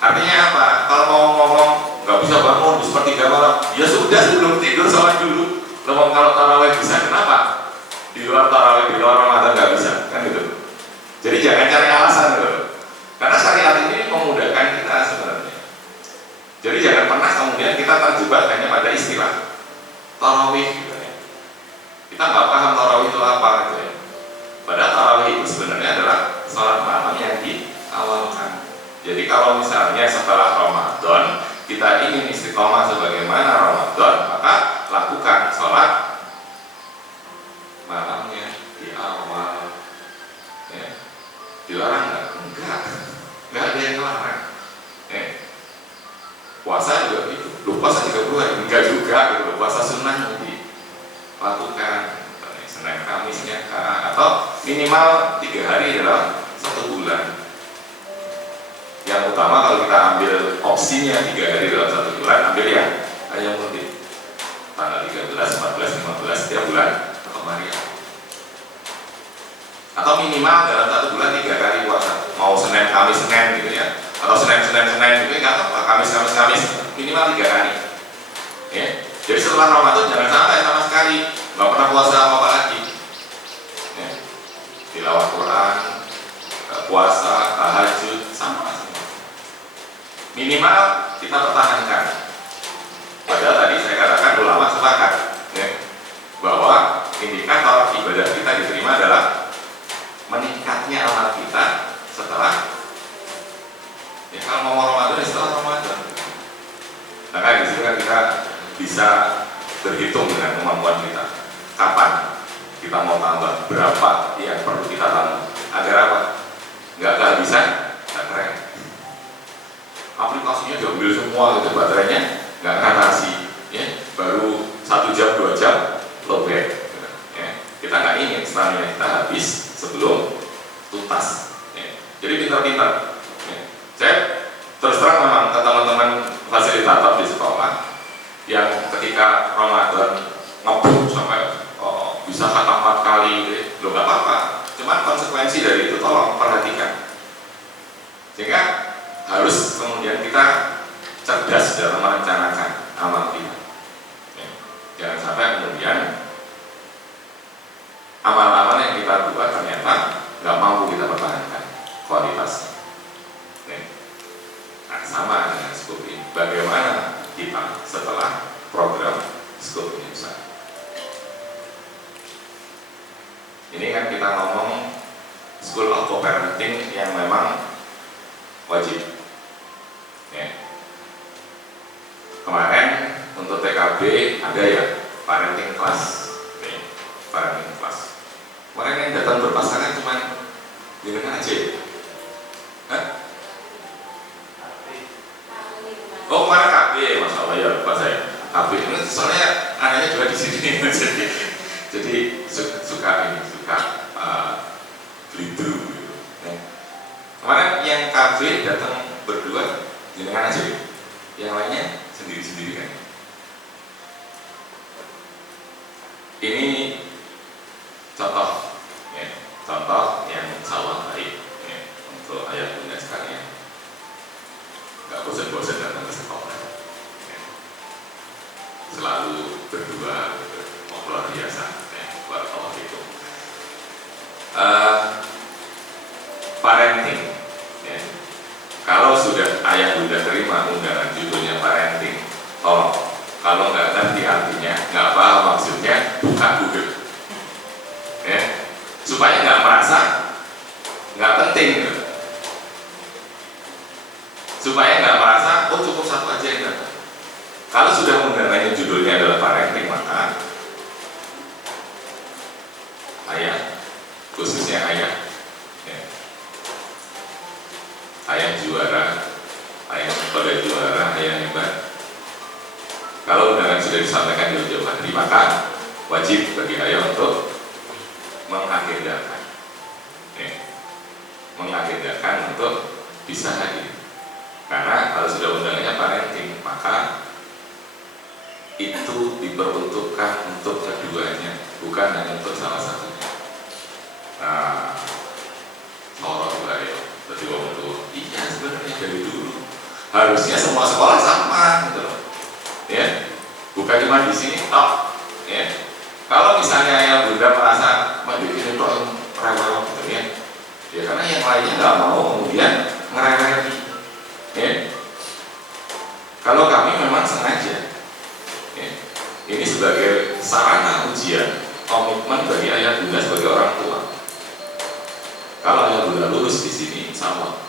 Artinya apa? Kalau mau ngomong nggak bisa bangun di sepertiga malam, ya sudah sebelum tidur sholat dulu. Kalau tarawih bisa, kenapa di luar tarawih, di luar Ramadan nggak bisa? Kan gitu. Jadi jangan cari alasan gitu. Karena syariat ini memudahkan kita sebenarnya. Jadi jangan pernah kemudian kita terjebak hanya pada istilah tarawih gitu ya. Kita nggak paham tarawih itu apa gitu ya. Padahal tarawih itu sebenarnya adalah sholat malam yang diawalkan. Jadi kalau misalnya setelah Ramadan kita ingin istiqomah sebagaimana Ramadan, maka lakukan sholat malamnya di awal. Dilarang nggak? Nggak ada yang larang. Puasa juga gitu. Puasa 30 hari enggak juga gitu. Puasa sunnah dilakukan Senin Kamisnya atau minimal 3 hari dalam 1 bulan. Yang utama kalau kita ambil opsinya 3 hari dalam 1 bulan, ambil yang ayam putih tanggal 13, 14, 15 setiap bulan atau Maria. Atau minimal dalam 1 bulan 3 kali puasa. Mau Senin Kamis Senin gitu ya, atau Senin gitu nggak apa, Kamis minimal 3 kali. Jadi setelah Ramadan jangan sampai sama sekali nggak pernah puasa apa lagi. Tilawah Quran, puasa, tahajud sama. Minimal kita pertahankan. Padahal tadi saya katakan ulama sepakat bahwa indikator ibadah kita diterima adalah meningkatnya amal kita setelah kalau mau Ramadan setelah Ramadan. Maka di sini kan kita bisa berhitung dengan kemampuan kita. Kapan kita mau tambah, berapa yang perlu kita tambah agar apa? Nggak kehabisan baterai. Aplikasinya diambil semua gitu, baterainya nggak ngatasi, baru 1 jam 2 jam lowbat. Kita nggak ingin stamina kita habis sebelum tuntas. Jadi pintar-pintar. Saya terus terang memang ke teman-teman fasilitator di sekolah yang ketika Ramadan ngebut sampai bisa khatam 4 kali, loh nggak apa-apa. Cuman konsekuensi dari itu tolong perhatikan. Sehingga harus kemudian kita cerdas dalam merencanakan amal kita. Jangan sampai kemudian amal-amal yang kita buat ternyata nggak mampu kita pertahankan kualitasnya. Nah, sama dengan skop ini. Bagaimana kita setelah program skop ini besar? Ini kan kita ngomong School of Co-Parenting yang memang wajib. Kemarin untuk TKB ada ya parenting class, parenting class. Kemarin yang datang berpasangan Jenengan aja. Hah? Oh, kemarin KB, Mas Allah ya lupa saya. KB ini soalnya anaknya juga di sini, jadi suka belidu gitu. Ya. Kemarin yang KB datang berdua, jenengan aja. Yang lainnya sendiri-sendiri kan. Ini contoh, ya, contoh yang insya Allah baik ya, untuk ayah bunda sekalian. Gak bosan-bosan datang ke sekolah, ya. Selalu berdua, gitu. Oh, luar biasa, ya, barakallahu fikum. Parenting, ya. Kalau sudah ayah bunda terima undangan judulnya parenting, tolong kalau nggak ngerti artinya, nggak paham maksudnya, buka Google, ya, supaya nggak merasa nggak penting, gitu. Supaya nggak merasa oh cukup satu aja yang datang. Kalau sudah undangannya judulnya adalah parenting, maka ayah, khususnya ayah, ya, ayah juara, ayah pada juara, ayah hebat. Kalau undangan sudah disampaikan di jauh hari, maka wajib bagi ayah untuk mengagendakan, ya, mengagendakan untuk bisa hadir. Karena kalau sudah undangannya parenting, maka itu diperuntukkan untuk keduanya, bukan hanya untuk salah satunya. Nah, orang budaya, berarti orang tua, iya sebenarnya dari dulu harusnya semua sekolah sama, gitu loh. Ya, bukan cuma di sini, toh. Ya, kalau misalnya yang bunda merasa bikin itu rewel, gitu ya, ya karena yang lainnya nggak mau kemudian ngereweli. Ya. Kalau kami memang sengaja, ya, ini sebagai sarana ujian komitmen bagi ayah bunda sebagai orang tua. Kalau ayah bunda lulus di sini, insya Allah,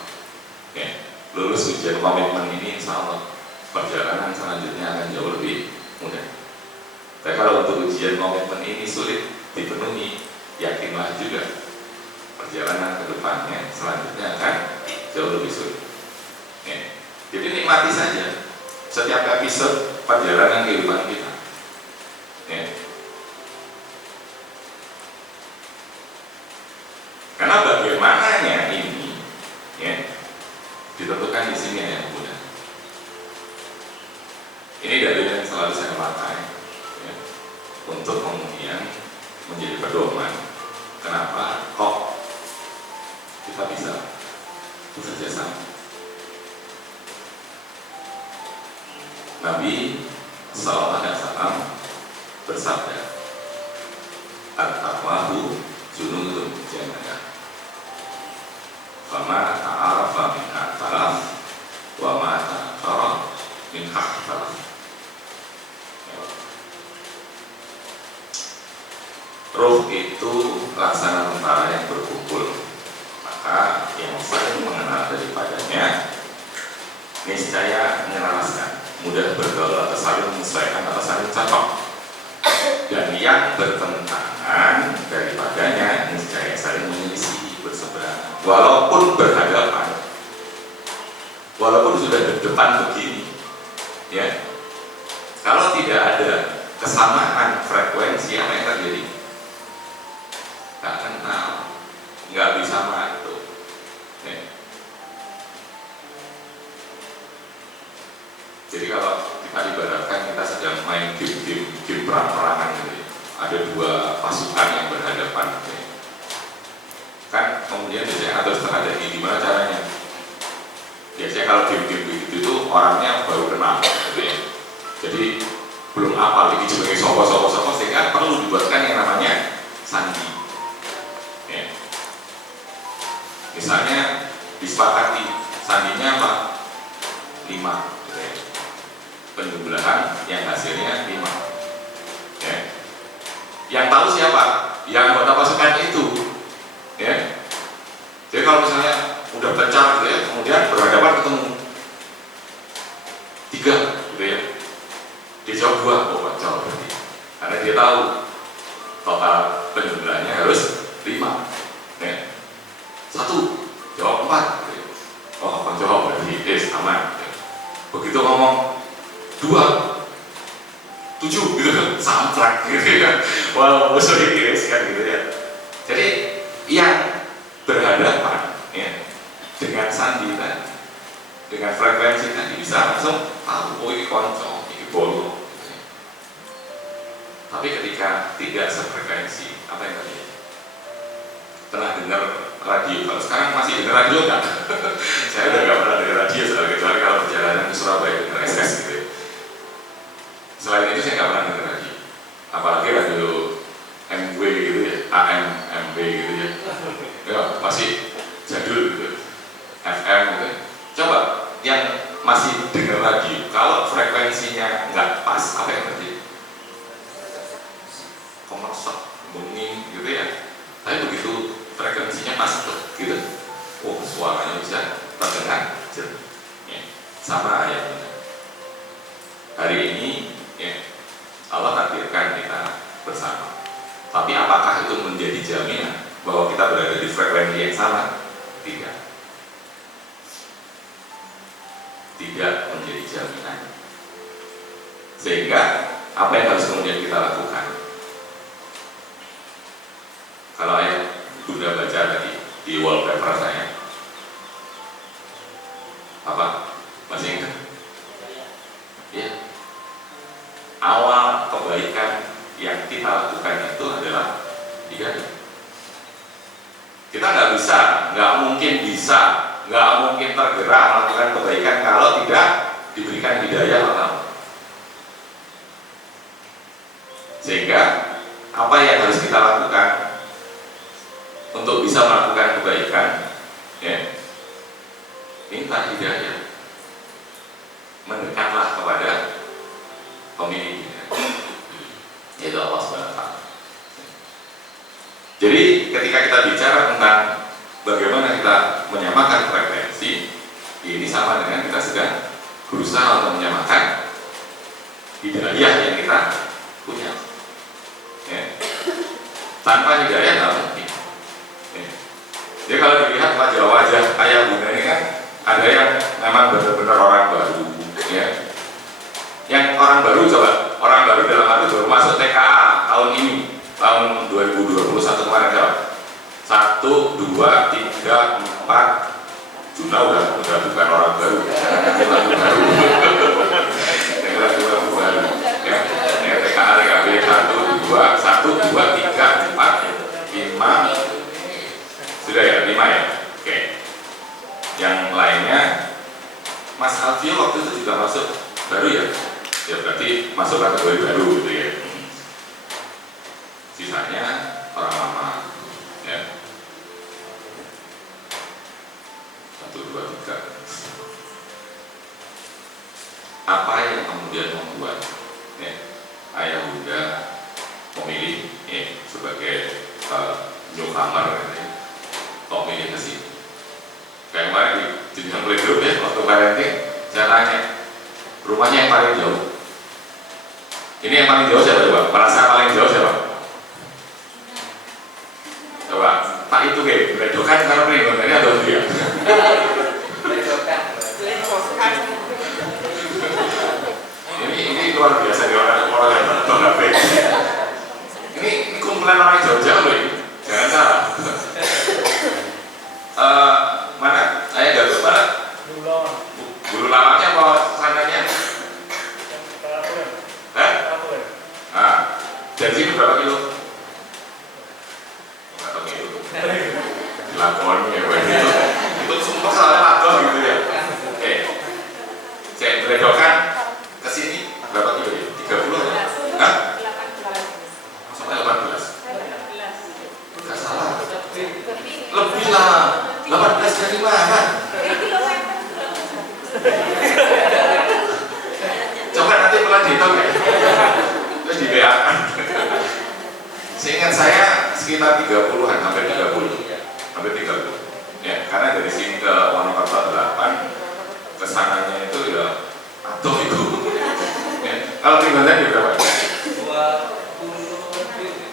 ya, lulus ujian komitmen ini, insya Allah perjalanan selanjutnya akan jauh lebih mudah. Tapi kalau untuk ujian komitmen ini sulit dipenuhi, yakinlah juga perjalanan ke depannya selanjutnya akan jauh lebih sulit. Ya. Jadi nikmati saja setiap episode perjalanan kehidupan kita. Ya. Karena bagaimananya ini, ya, ditentukan di sini ya Bunda. Ini dalil yang selalu saya pakai, ya, untuk kemudian menjadi pedoman. Kenapa kok kita bisa bekerja sama? Nabi sallallahu alaihi wasallam bersabda, "At-taqwahu junudun jannah. Fama ta'arafa min akhtalaf wa ma ta'ara min akhtalaf." Ruh itu laksana tentara yang berkumpul, maka yang saling mengenal daripadanya niscaya menyelaraskan, mudah bergaul atau saling menyesuaikan atau saling cocok, dan yang bertentangan daripadanya niscaya saling menyelisih, berseberangan, walaupun berhadapan, walaupun sudah depan begini, ya, kalau tidak ada kesamaan frekuensi, apa yang terjadi? Nggak kenal, nggak bisa matu, ya. Jadi kalau kita ibaratkan kita sedang main game perang-perangan gitu, ada dua pasukan yang berhadapan, gitu. Kan kemudian biasanya ada strategi gimana caranya. Biasanya kalau game-game begitu itu orangnya baru kenal, gitu ya. Jadi belum apal lagi sebagai soko sehingga perlu dibuatkan yang namanya sandi. Ya. Misalnya disepakati sandinya apa? 5, gitu ya. Penjumlahan yang hasilnya 5, ya. Yang tahu siapa? Yang anggota pasukan itu, ya. Jadi kalau misalnya udah pecah gitu ya, kemudian berhadapan ketemu 3, gitu ya, dia jawab 2, oh jawab berarti, karena dia tahu total penjumlahannya harus 5, ya. Satu 4 gitu. Oh konco berarti sama gitu. Begitu ngomong 2 7 gitu kan, samprak gitu kan. Wah musuh Inggris kan gitu ya. Jadi yang berhadapan ya, dengan sandi tadi, dengan frekuensi tadi bisa langsung tahu, oh ini konco, ini bolo gitu ya. Tapi ketika tidak sefrekuensi, apa yang terjadi? Pernah dengar radio? Kalau sekarang masih dengar radio nggak? Saya udah nggak pernah dengar radio, kecuali kalau perjalanan ke Surabaya dengar SS gitu ya. Selain itu saya nggak pernah dengar radio, apalagi radio MW gitu ya, AM, MW gitu ya, ya masih jadul gitu, FM gitu. Coba yang masih dengar radio, kalau frekuensinya nggak pas, apa yang terjadi? Komersok, bunyi gitu ya. Tapi begitu frekuensinya pas gitu, oh suaranya bisa terdengar jernih. Ya. Sama ayatnya. Hari ini ya, Allah takdirkan kita bersama. Tapi apakah itu menjadi jaminan bahwa kita berada di frekuensi yang sama? Tidak. Tidak menjadi jaminan. Sehingga apa yang harus kemudian kita lakukan? Kalau ayat Bunda baca tadi di wallpaper saya, apa? Masih ingat? Ya. Awal kebaikan yang kita lakukan itu adalah hidayah. Kita nggak mungkin tergerak melakukan kebaikan kalau tidak diberikan hidayah Allah. Sehingga apa yang harus kita lakukan untuk bisa melakukan kebaikan? Ya, minta hidayah. Mendekatlah kepada pemiliknya, yaitu Allah SWT. Jadi ketika kita bicara tentang bagaimana kita menyamakan frekuensi, ini sama dengan kita sedang berusaha untuk menyamakan hidayah yang kita punya. Ya. Tanpa hidayah nggak mungkin. Ya. Jadi kalau dilihat wajah-wajah ayah bunda ini kan ada yang memang benar-benar orang baru, ya. Yang orang baru, coba orang baru dalam arti baru masuk TKA tahun ini, tahun 2021 kemarin, coba 1, 2, 3, 4 Juna udah bukan orang baru, lagu baru, lagu baru, ya. TKA, TKB 1, 2, 3, 4, 5, sudah ya 5 ya, oke. Yang lainnya, Mas Alfio waktu itu juga masuk baru ya. Ya berarti masuk kategori baru gitu ya. Sisanya orang lama ya. 1, 2, 3. Apa yang kemudian membuat ya, ayah bunda memilih ya, sebagai newcomer ya, kok milih ke sini? Kayak kemarin di jenjang playgroup ya, waktu parenting saya tanya rumahnya yang paling jauh. Ini yang paling jauh siapa coba? Merasa paling jauh siapa? Coba, Pak itu kayak beredokan karena ini atau dia? Ini luar biasa di orang yang nonton HP. Ini kumpulan orang jauh-jauh loh ini. Jangan salah. Mana? Ayah Gatot mana? Bulu lawangnya apa sananya? Dari sini berapa kilo? Nggak tahu kilo. Lakon ya, itu sumpah soalnya lakon gitu ya. Oke, saya beredokan ke sini berapa kilo ya? 30 ya? Hah? Sampai 18? Nggak salah. Lebih lah. 18 dari mana? Coba nanti pelan dihitung ya. Terus di WA kan. Seingat saya sekitar 30-an, hampir 30. Ya, karena dari sini ke Wonokerto 8, kesananya itu ya aduh itu. Ya, kalau Tribundan di berapa?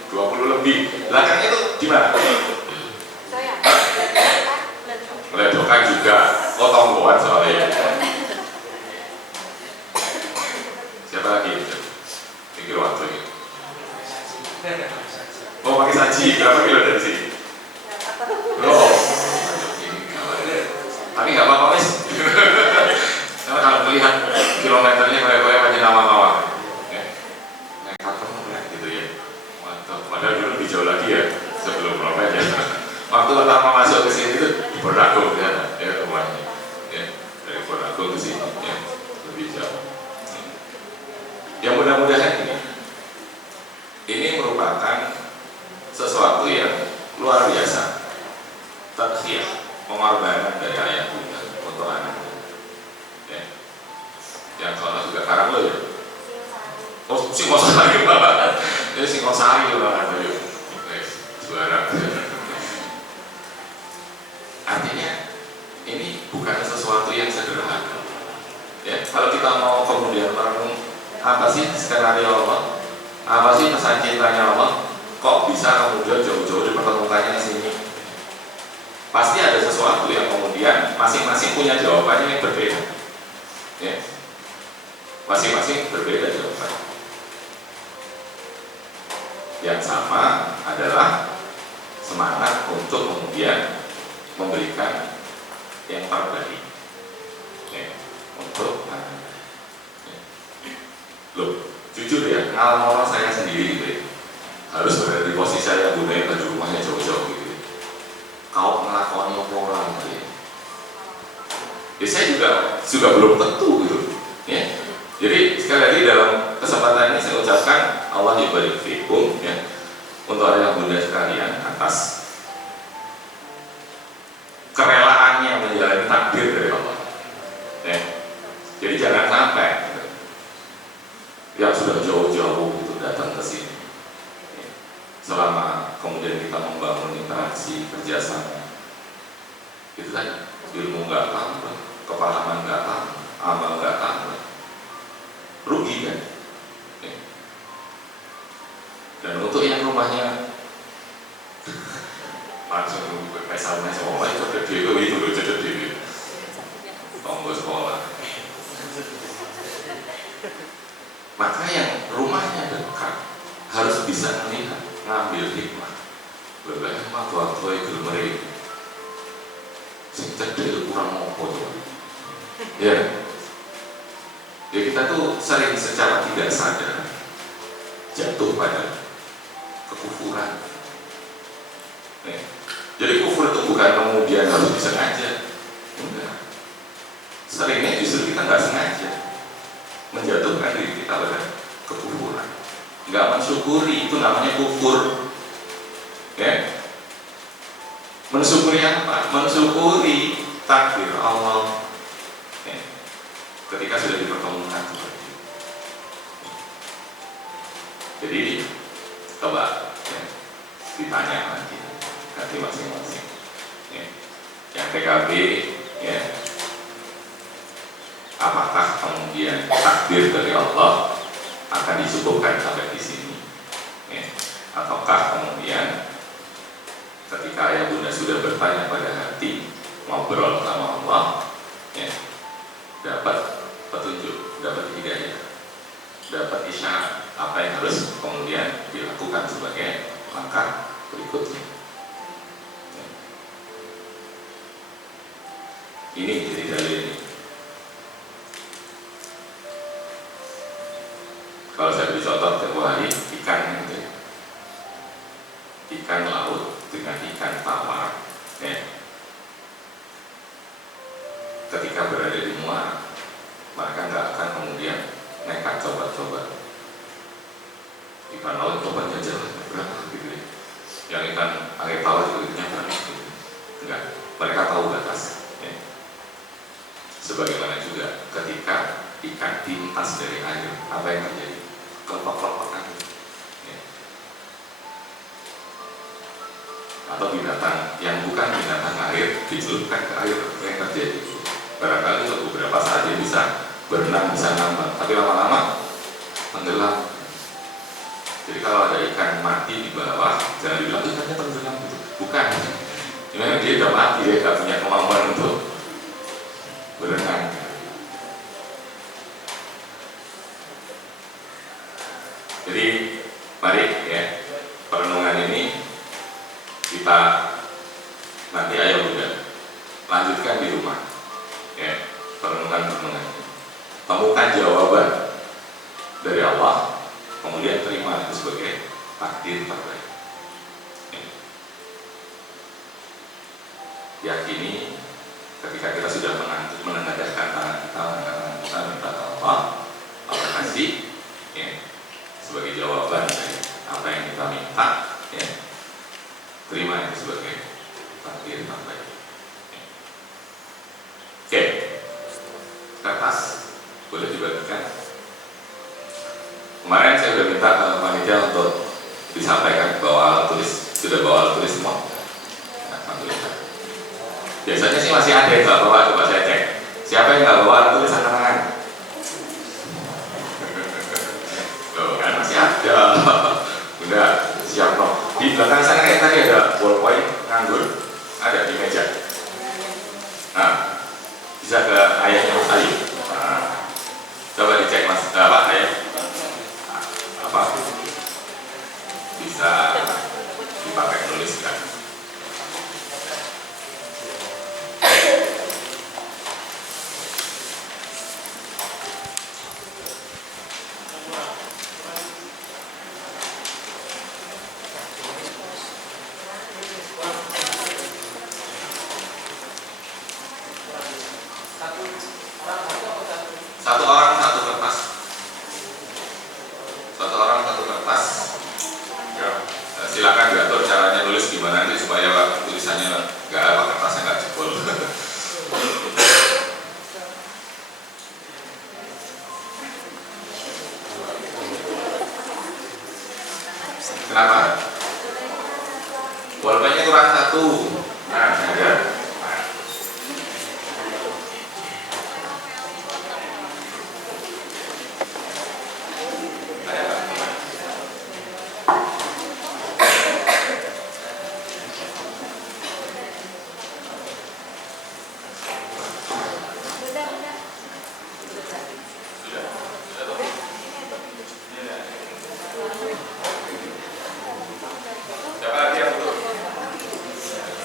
20 lebih. Belakangnya itu di mana? Saya. Meledokan itu di Ponorogo ya rumahnya, ya dari Ponorogo ke sini ya lebih jauh. Yang mudah-mudahan ini merupakan sesuatu yang luar biasa, tadhiyah, pengorbanan dari ayah bunda untuk anaknya. Ya. Yang soalnya juga karang lo ya. Oh, Singosari banget. Ini Singosari banget ya. Suara. Artinya ini bukan sesuatu yang sederhana. Ya, kalau kita mau kemudian merenung apa sih skenario Allah, apa sih pesan cintanya Allah, kok bisa kemudian jauh-jauh dipertemukannya di sini? Pasti ada sesuatu yang kemudian masing-masing punya jawabannya yang berbeda. Ya. Masing-masing berbeda jawabannya. Yang sama adalah semangat untuk kemudian memberikan yang terbaik ya, untuk loh, jujur ya, ngalah-ngalah saya sendiri gitu ya, harus berada di posisi saya bunda yang baju rumahnya jauh-jauh gitu ya. Kau ngelakoni orang gitu ya. Ya saya juga belum tentu gitu ya. Jadi sekali lagi dalam kesempatan ini saya ucapkan Allah yubarik fikum ya, untuk ayah bunda sekalian atas kerelaannya menjalani takdir dari Allah ya. Jadi jangan sampai yang sudah jauh-jauh itu datang ke sini ya. Selama kemudian kita membangun interaksi kerjasama itu tadi, ilmu nggak tambah, kepahaman nggak tambah, amal nggak tambah, rugi kan ya. Dan untuk yang rumahnya langsung pesannya sekolah itu cocok dia itu loh, cocok dia tonggo sekolah. Maka yang rumahnya dekat harus bisa melihat, ngambil hikmah. Lebih waktu itu mereka sing cedek kurang ngopo tuh. Ya. Ya kita tuh sering secara tidak sadar jatuh pada kekufuran. Ya. Jadi kufur itu bukan kemudian harus disengaja. Enggak. Seringnya justru kita nggak sengaja menjatuhkan diri kita pada kekufuran, nggak mensyukuri, itu namanya kufur ya. Mensyukuri apa? Mensyukuri takdir Allah ya. Ketika sudah dipertemukan seperti itu. Jadi coba ya, ditanya lagi nanti masing-masing ya. Yang PKB ya, apakah kemudian takdir dari Allah akan dicukupkan sampai di sini ya? Ataukah kemudian ketika ayah bunda sudah bertanya pada hati, ngobrol sama Allah ya, dapat petunjuk, dapat hidayah, dapat isyarat apa yang harus kemudian dilakukan sebagai langkah berikutnya ya. Ini jadi dalil ini. Kalau saya beri contoh tempoh hari, ikan gitu ya. Ikan laut dengan ikan tawar ya. Ketika berada di muara, mereka nggak akan kemudian nekat coba-coba. Ikan laut coba jajal berapa gitu ya. Yang ikan air tawar juga berapa gitu. Enggak, mereka tahu batas ya. Sebagaimana juga ketika ikan pintas dari air, apa yang terjadi? Kelopak-kelopakan ya. Atau binatang yang bukan binatang air dicelupkan ke air, yang terjadi barangkali untuk beberapa saat dia bisa berenang, bisa ngambang, tapi lama-lama tenggelam. Jadi kalau ada ikan mati di bawah, jangan dibilang ikannya tenggelam gitu. Bukan, memang dia udah mati, dia gak punya kemampuan untuk berenang. Jadi mari ya, perenungan ini kita nanti ayo bunda lanjutkan di rumah ya, perenungan temukan jawaban dari Allah, kemudian terima itu sebagai takdir terbaik ya. yakini ketika kita sudah menengadahkan tangan kita, minta Allah kasih ya, sebagai jawaban dari apa yang kita minta ya, terima itu sebagai takdir terbaik. Oke, kertas boleh dibagikan. Kemarin saya sudah minta ke panitia untuk disampaikan bawa alat tulis, sudah bawa alat tulis semua. Biasanya sih masih ada yang nggak bawa, coba saya cek. Siapa yang nggak bawa alat tulis angkat tangan? Loh, kan masih ada. Udah siap loh. Di belakang sana kayak tadi ada ballpoint nganggur, ada di meja. Nah, bisa ke ayahnya Mas Ayu. Nah, coba dicek Mas, apa ayah? Apa? Bisa dipakai tuliskan. Satu orang satu kertas. Satu orang satu kertas. Ya, silakan diatur caranya nulis gimana nanti supaya tulisannya nggak apa kertasnya nggak jebol. Kenapa? Bolpennya kurang satu. Nah, ada.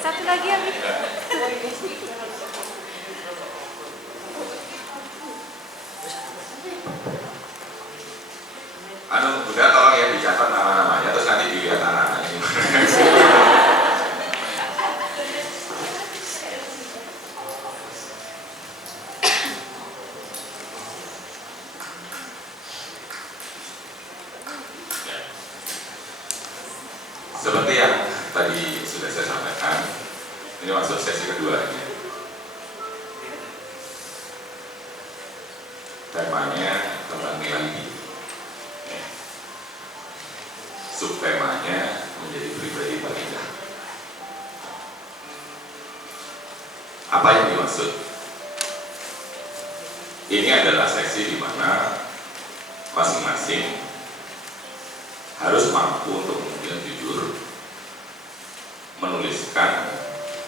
Satu lagi ya, Bunda tolong ya dicatat nama-namanya terus nanti dilihat anak-anaknya. Seperti yang tadi sudah saya sampaikan, ini masuk sesi keduanya. Temanya tentang nilai diri. Subtemanya menjadi pribadi beriman. Apa yang dimaksud? Ini adalah seksi di mana masing-masing harus mampu untuk kemudian jujur menuliskan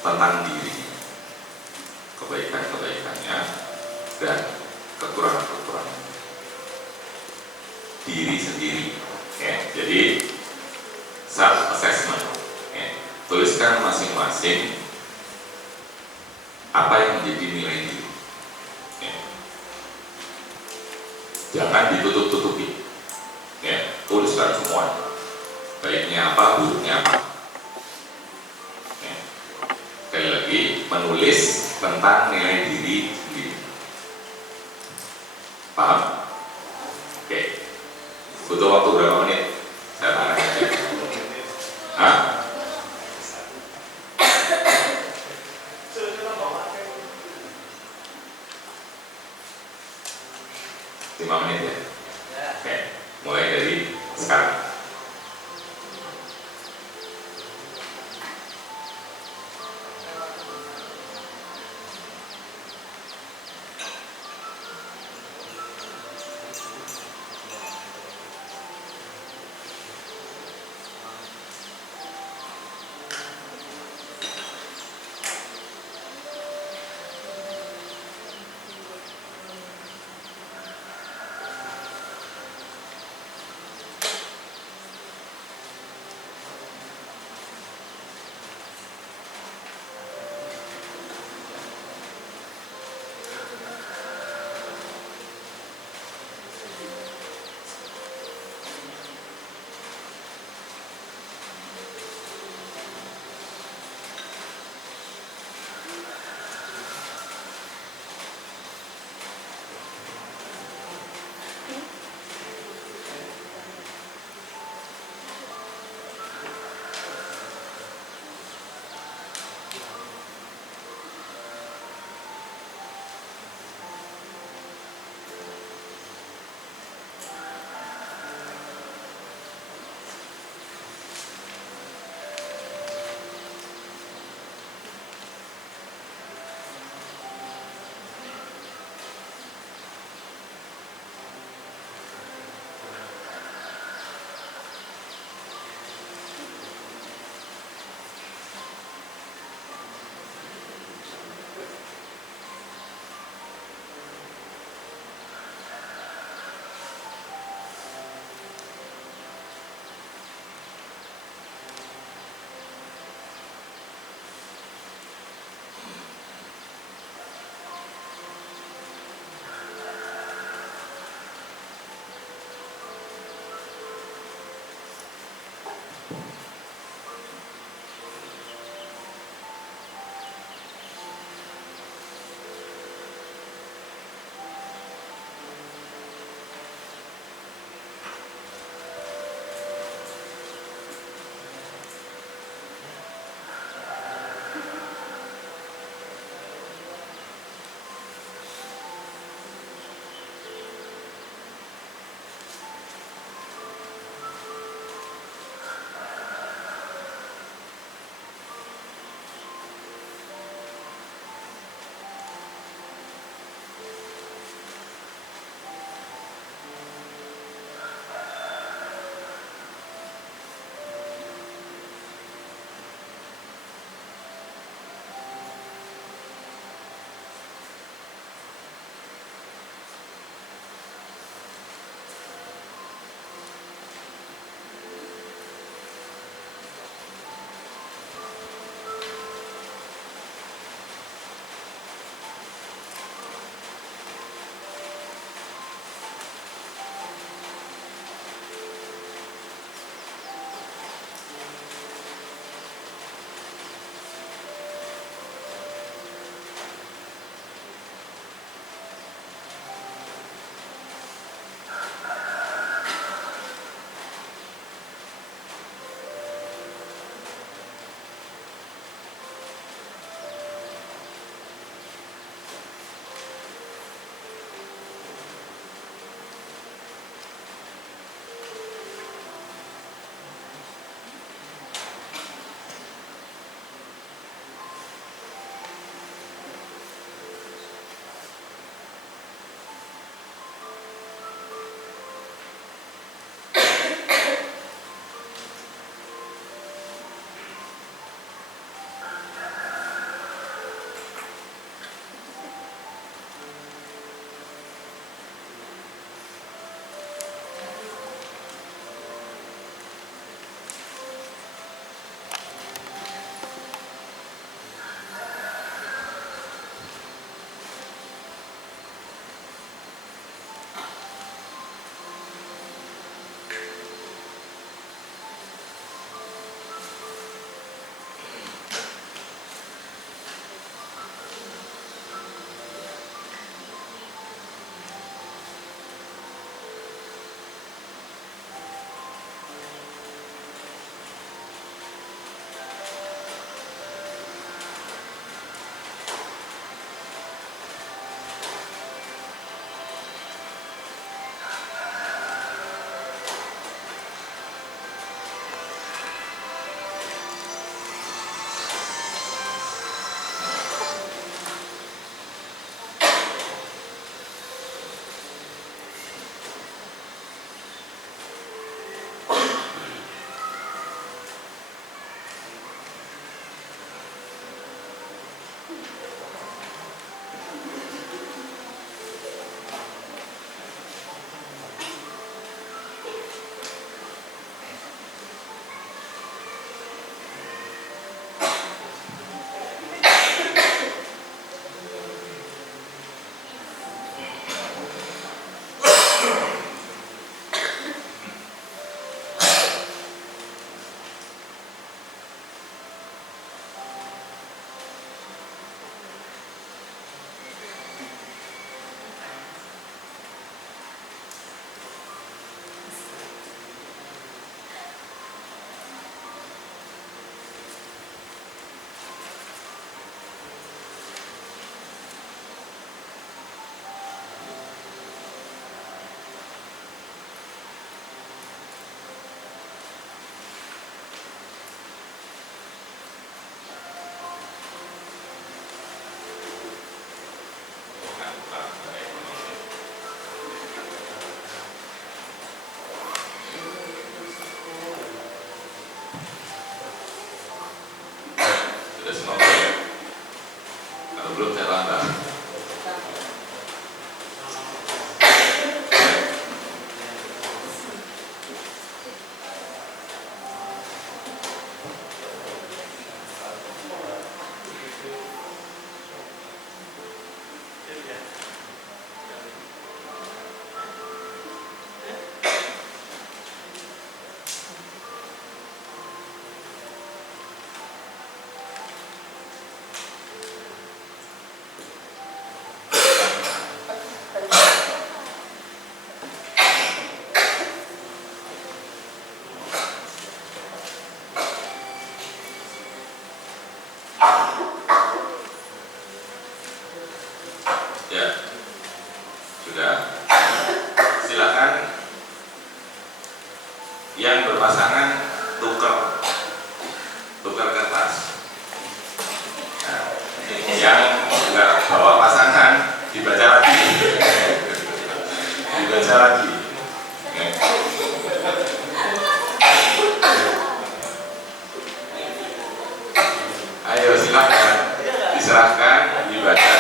tentang diri, kebaikan-kebaikannya dan kekurangan-kekurangan diri sendiri. Ya, jadi self assessment. Ya, tuliskan masing-masing apa yang menjadi nilai diri. Ya. Jangan ditutup-tutupi. Ya, tuliskan semua. Baiknya apa, buruknya apa. Ya. Sekali lagi, menulis tentang nilai diri sendiri. Paham? Oke. Butuh waktu berapa menit? Saya tanya aja. Hah? 5 menit ya? Oke. Mulai dari sekarang. Sebelum saya lantar. Ya, sudah. Silakan yang berpasangan tukar kertas. Nah, yang enggak bawa pasangan dibaca lagi, dibaca lagi. Oke. Ayo silakan diserahkan, dibaca.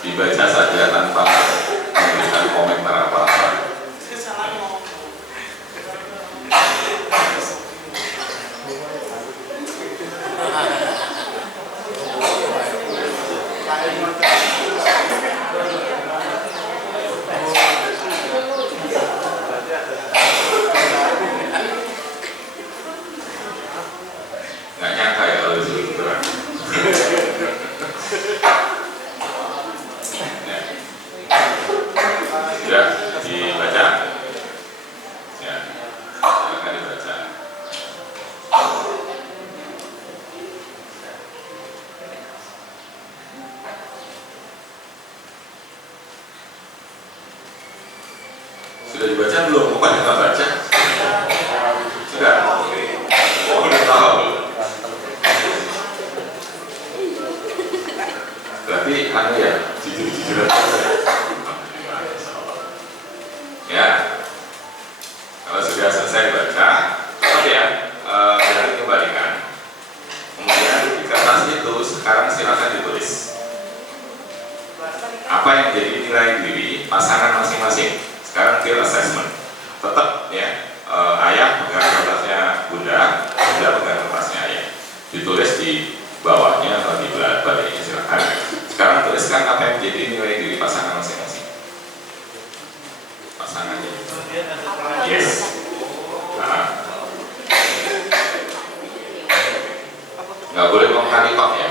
Dibaca saja tanpa memberikan komentar apa-apa. Nggak nyangka ya kalau disuruh beneran. Sudah dibaca? Ya, silakan dibaca. Sudah dibaca belum? Bukan kita baca. Sudah. Oh, udah tahu. Berarti anu ya, jujur-jujuran saja. Ya, kalau sudah selesai baca, tetap ya, jangan dikembalikan. Kemudian di kertas itu sekarang silakan ditulis apa yang jadi nilai diri pasangan masing-masing. Sekarang peer assessment. Tetap ya, ayah pegang kertasnya bunda, bunda pegang kertasnya ayah. Ditulis di bawahnya atau di baliknya silakan. Sekarang tuliskan apa yang jadi nilai diri pasangan masing-masing. Pasangannya. Yes. Nah. Nggak boleh ngomong kok ya.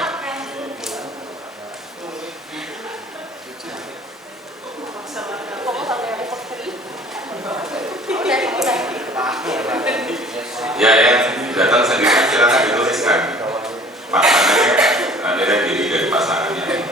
Ya, yang datang sendiri silakan dituliskan pasangannya, nilai diri dari pasangannya.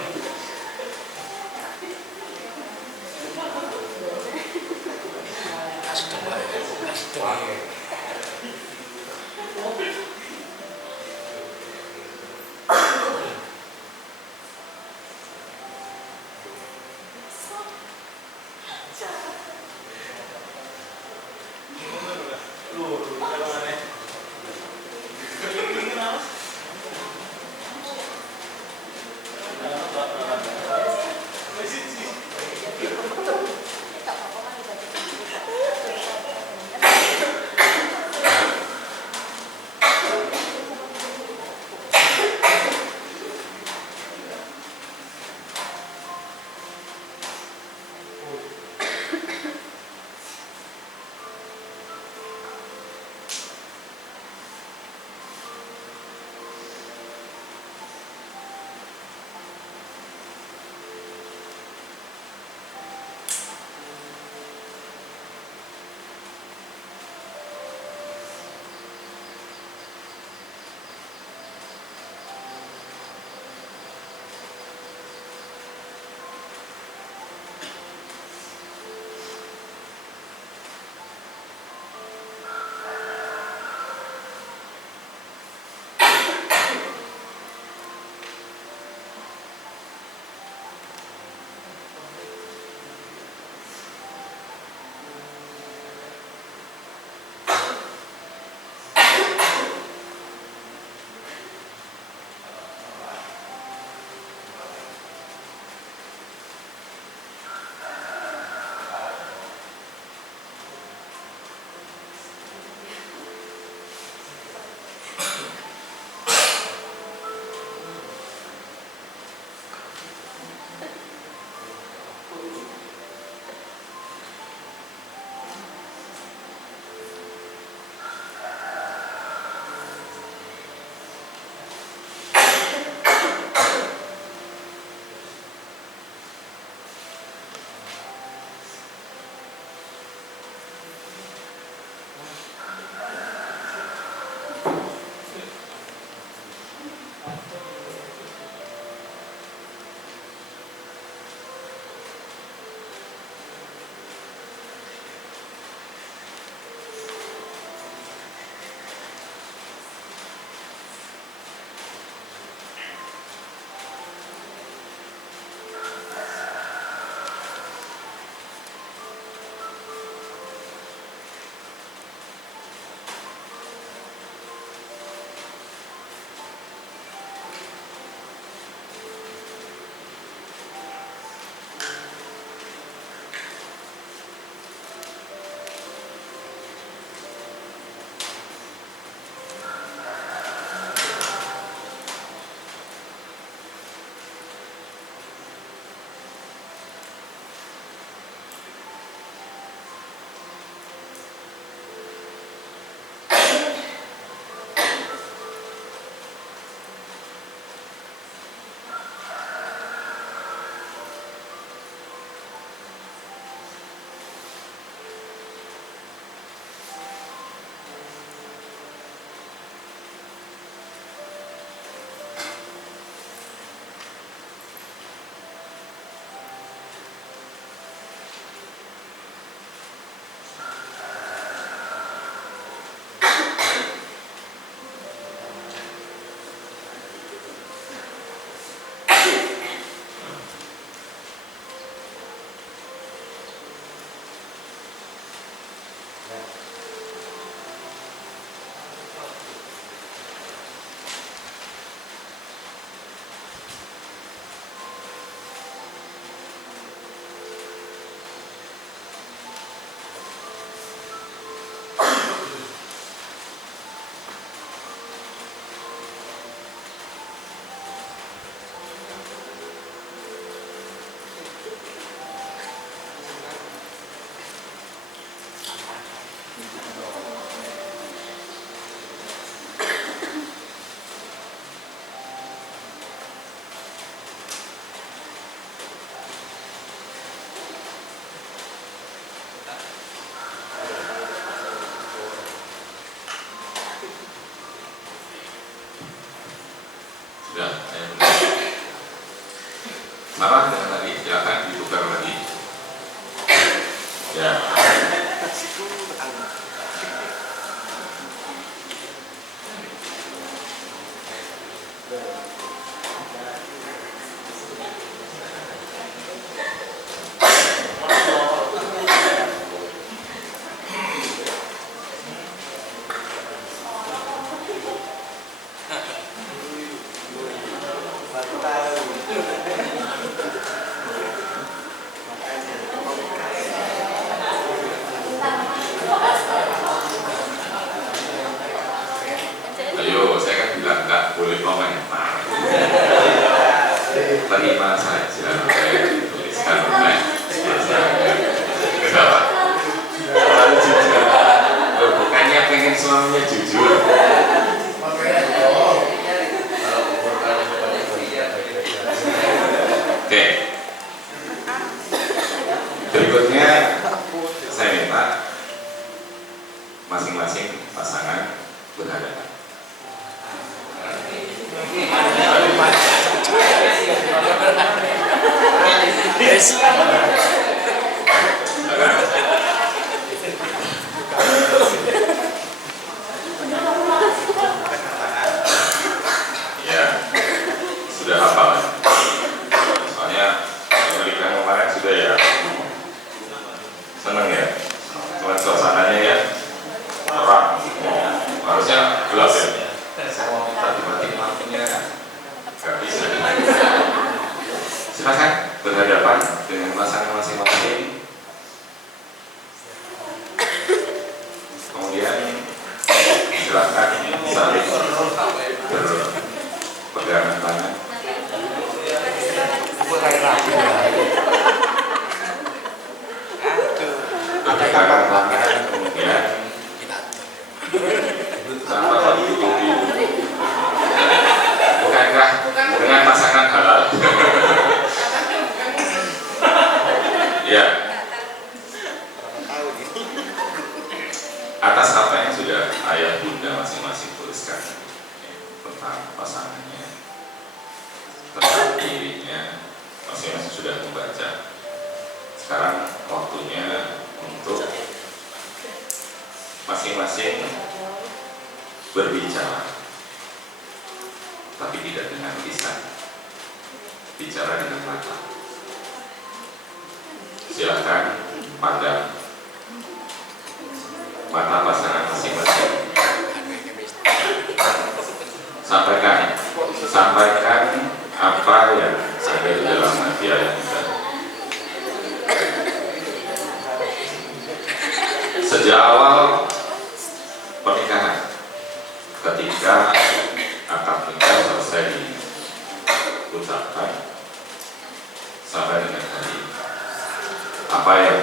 Sudah, saya mulai. Salah dengan tadi, silakan ditukar lagi. Ya. Ayo, saya kan bilang nggak boleh komentar. Terima saja, saya tuliskan oleh kenapa? Terlalu jujur. Loh, bukannya pengen suaminya jujur. Oke. Berikutnya saya minta masing-masing pasangan berhadapan. Ya, sudah hafal. Soalnya pernikahan kemarin sudah ya. Seneng ya, cuman suasananya ya terang. Harusnya gelap ya. Saya mau minta dimatiin lampunya, nggak bisa. Silakan berhadapan dengan pasangan masing-masing. Kemudian silakan saling berpegangan tangan. Berpegangan tangan, kemudian tanpa ditutupi. Bukankah dengan pasangan halal? Ya. Atas apa yang sudah ayah bunda masing-masing tuliskan tentang pasangannya, tentang dirinya, masing-masing sudah membaca. Sekarang waktunya untuk masing-masing berbicara, tapi tidak dengan lisan, bicara dengan mata. Silakan pandang mata pasangan masing-masing. Sampaikan apa yang ada di dalam hati ayah bunda. Sejak awal pernikahan, ketika akad nikah selesai diucapkan sampai dengan hari ini, apa yang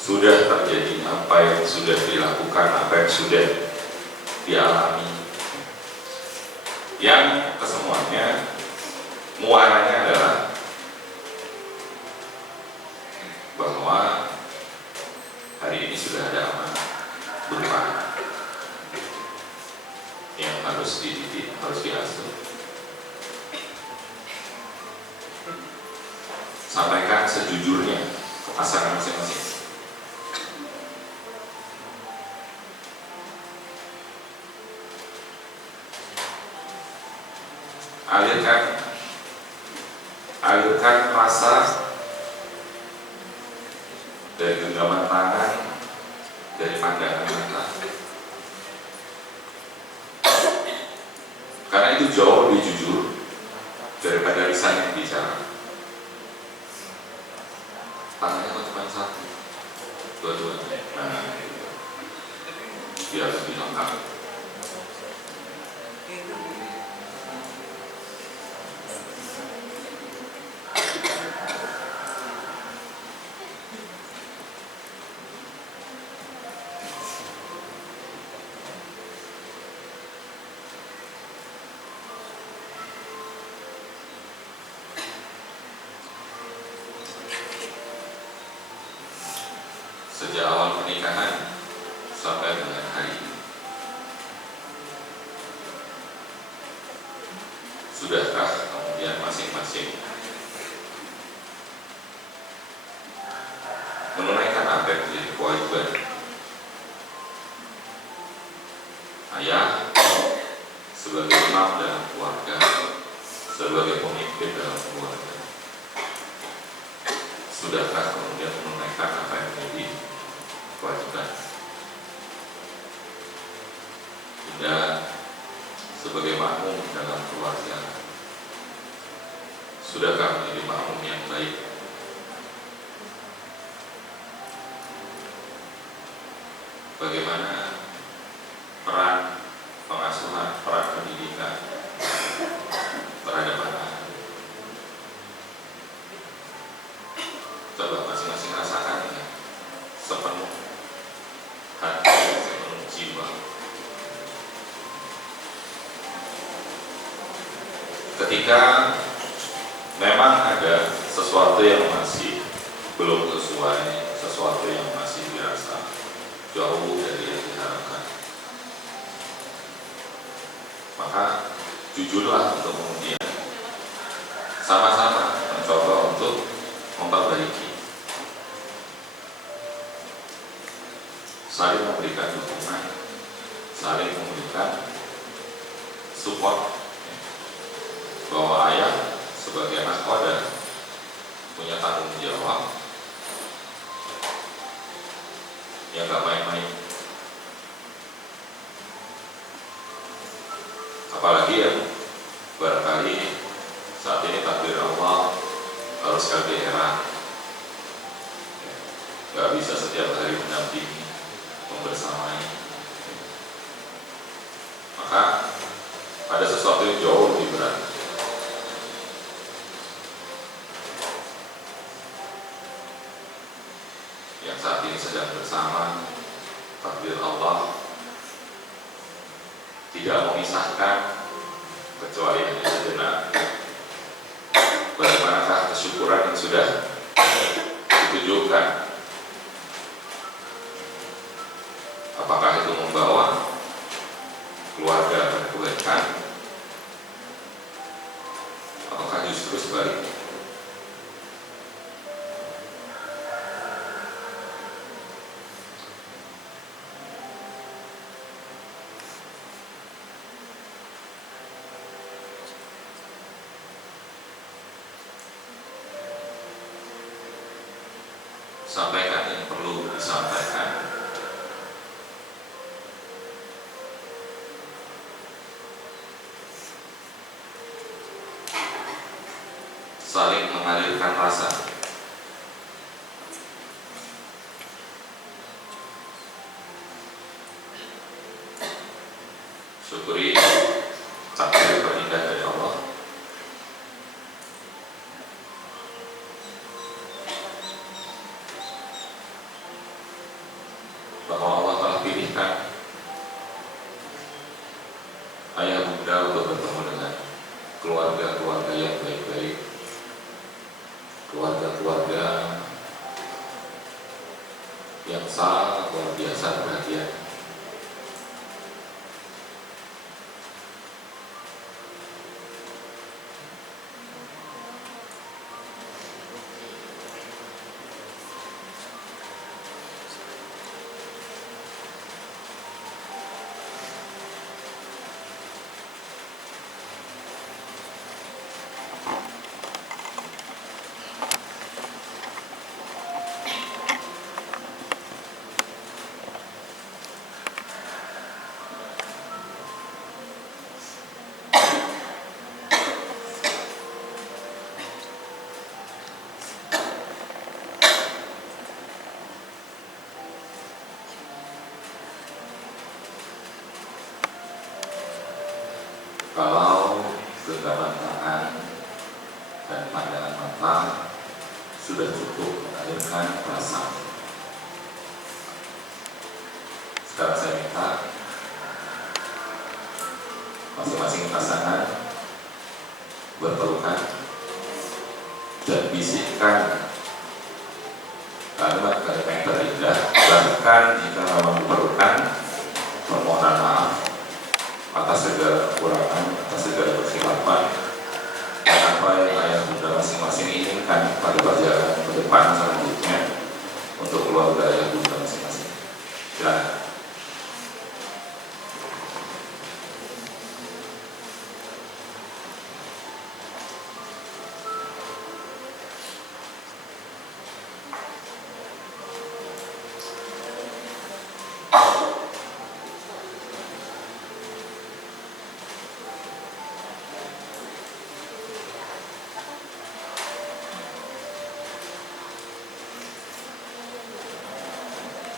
sudah terjadi, apa yang sudah dilakukan, apa yang sudah dialami, yang kesemuanya muaranya adalah bahwa hari ini sudah ada amanah berupa yang harus dididik, harus diasuh. Sampaikan sejujurnya ke pasangan masing-masing. Alirkan rasa dari genggaman tangan, dari pandangan mata. Karena itu jauh lebih jujur daripada lisan yang bicara. Tangannya kok cuma satu, dua-duanya. Nah, biar lebih lengkap. sejak awal pernikahan sampai dengan hari ini. Sudahkah kemudian masing-masing menunaikan apa yang menjadi kewajiban ayah sebagai imam dalam keluarga, sebagai pemimpin dalam keluarga? Sudahkah kemudian menunaikan apa yang menjadi kewajiban? Tidak. Sebagai makmum dalam keluarga, sudahkah menjadi makmum yang baik? Bagaimana peran pengasuhan, peran pendidikan terhadap anak? Coba masing-masing rasakan ya, sepenuh hati, sepenuh jiwa. Ketika memang ada sesuatu yang masih belum sesuai, sesuatu yang masih dirasa jauh dari yang diharapkan, maka jujurlah untuk kemudian sama-sama mencoba untuk memperbaiki, saling memberikan dukungan, saling memberikan support, bahwa ayah sebagai nahkoda punya tanggung jawab yang gak main-main. Apalagi ya, barangkali saat ini takdir Allah harus LDR, gak bisa setiap hari mendampingi, membersamai. Maka ada sesuatu yang jauh lebih berat. Yang saat ini sedang bersama, takdir Allah tidak memisahkan kecuali hanya sejenak. Bagaimanakah kesyukuran yang sudah ditunjukkan? Apakah itu membawa keluarga pada kebaikan, ataukah justru sebaliknya? Sampaikan yang perlu disampaikan, saling mengalirkan rasa, syukuri takdir terindah dari Allah, bahwa Allah telah pilihkan ayah bunda untuk bertemu dengan keluarga-keluarga yang baik-baik, keluarga-keluarga yang sangat luar biasa perhatian. Kalau genggaman tangan dan pandangan mata sudah cukup mengalirkan rasa, sekarang saya minta masing-masing pasangan berpelukan dan bisikkan kalimat-kalimat yang terindah Bahkan jika memang diperlukan, permohonan maaf atas segala kekurangan, atas segala kekhilafan apa yang ayah bunda masing-masing inginkan pada perjalanan ke depan selanjutnya untuk keluarga ayah bunda masing-masing. Silakan.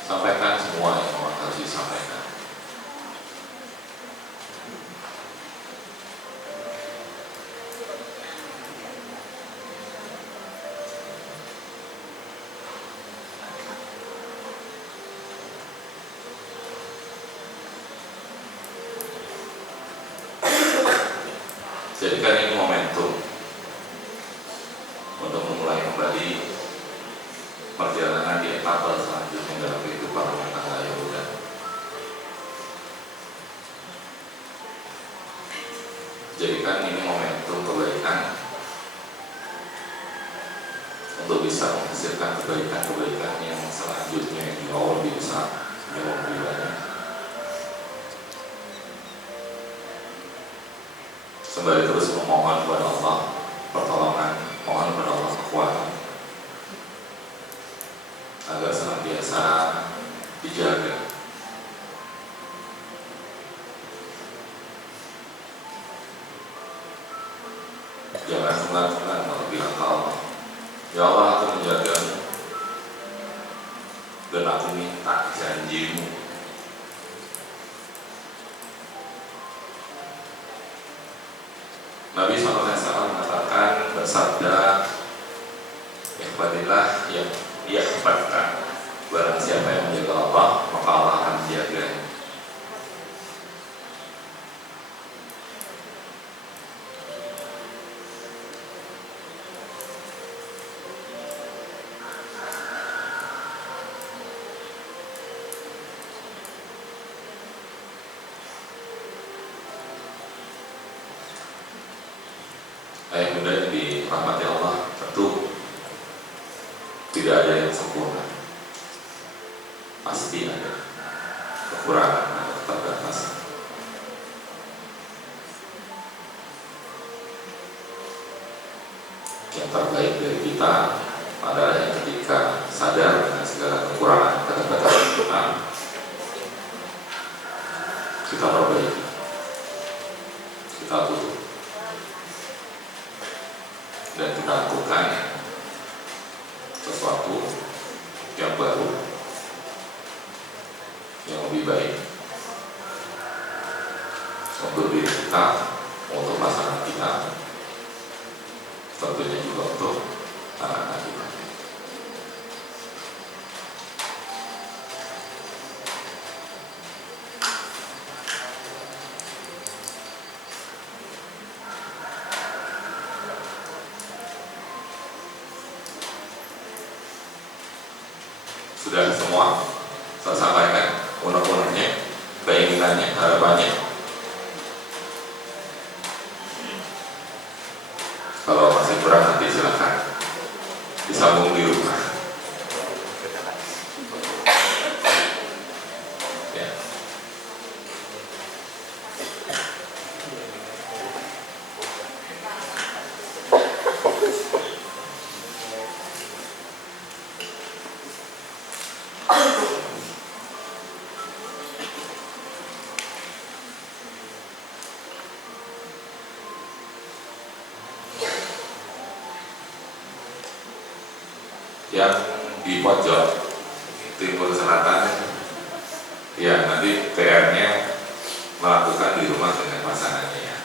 Sampaikan semua yang harus disampaikan. Jadikan ini momentum untuk memulai kembali perjalanan di etapa selanjutnya dalam kehidupan rumah tangga yang muda. Jadikan ini momentum kebaikan untuk bisa menghasilkan kebaikan-kebaikan yang selanjutnya yang jauh lebih besar, jauh lebih banyak. Sembari terus memohon kepada Allah pertolongan, mohon kepada Allah kekuatan agar senantiasa dijaga. Jangan senang-senang kalau bilang ke Allah, ya Allah aku menjagamu dan aku minta janjimu. Nabi SAW mengatakan, bersabda, ikhwadillah yang ikhwadkan, barang siapa yang menjaga Allah maka Allah akan menjaganya. Ayah bunda yang dirahmati Allah, tentu tidak ada yang sempurna, pasti ada kekurangan, ada keterbatasan. Yang terbaik dari kita adalah yang ketika sadar dengan segala kekurangan dan keterbatasan kita perbaiki, kita tutup, dan kita lakukan sesuatu yang baru, yang lebih baik untuk diri kita, untuk pasangan kita, tentunya juga untuk anak-anak kita. Sudah semua saya sampaikan unek-uneknya, keinginannya, harapannya. Kalau masih kurang nanti silakan disambung di rumah. Ya. Yang di pojok timur selatan, ya nanti PR-nya melakukan di rumah dengan pasangannya ya.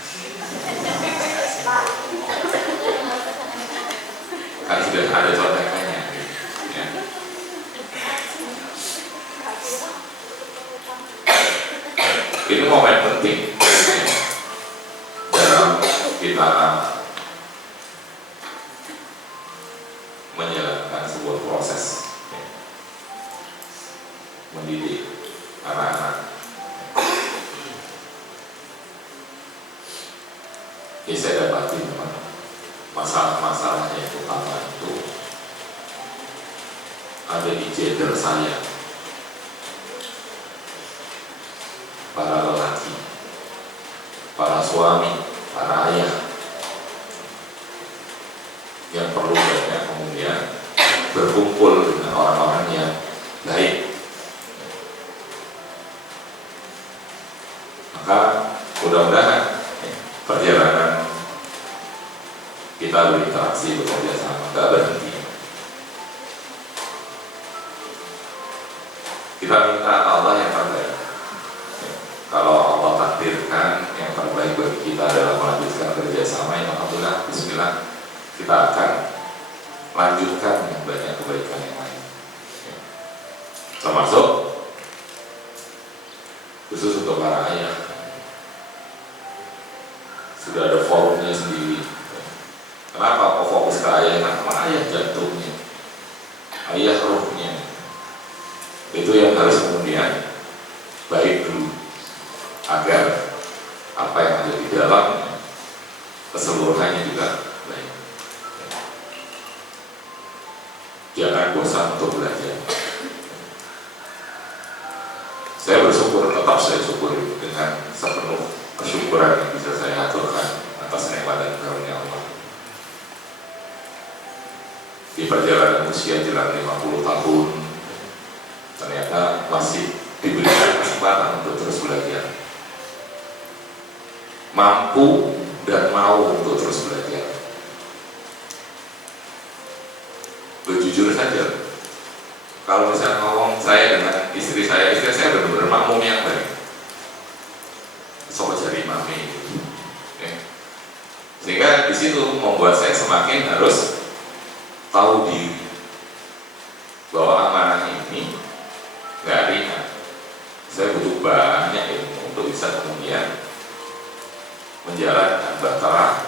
Kan sudah ada contekannya ya. Ini momen penting ya, dalam kita menjalankan sebuah proses ya. mendidik anak-anak. Ini saya dapati memang masalah-masalahnya yang utama itu ada di gender saya, para lelaki, para suami, para ayah, yang perlu banyak kemudian berkumpul dengan orang-orang yang baik. Maka mudah-mudahan perjalanan kita berinteraksi, bekerja sama, nggak berhenti. Kita minta Allah yang terbaik. Kalau Allah takdirkan yang terbaik bagi kita adalah melanjutkan kerjasama, yang alhamdulillah, bismillah, kita akan lanjutkan dengan banyak kebaikan yang lain. Termasuk khusus untuk para ayah, sudah ada forumnya sendiri. Kenapa kok fokus ke ayah? Karena ayah jantungnya, ayah rohnya. Itu yang harus kemudian baik dulu, agar apa yang ada di dalam keseluruhannya juga baik. Jangan bosan untuk belajar. Saya bersyukur, tetap saya syukuri dengan sepenuh kesyukuran yang bisa saya aturkan atas nikmat dan karunia Allah. Di perjalanan usia jelang 50 tahun, ternyata masih diberikan kesempatan untuk terus belajar, mampu dan mau untuk terus belajar. Jujur saja, kalau misalnya ngomong saya dengan istri saya benar-benar makmum yang baik. Soal cari mami, sehingga di situ membuat saya semakin harus tahu diri bahwa amanah ini nggak ringan. Saya butuh banyak ilmu untuk bisa kemudian menjalankan bahtera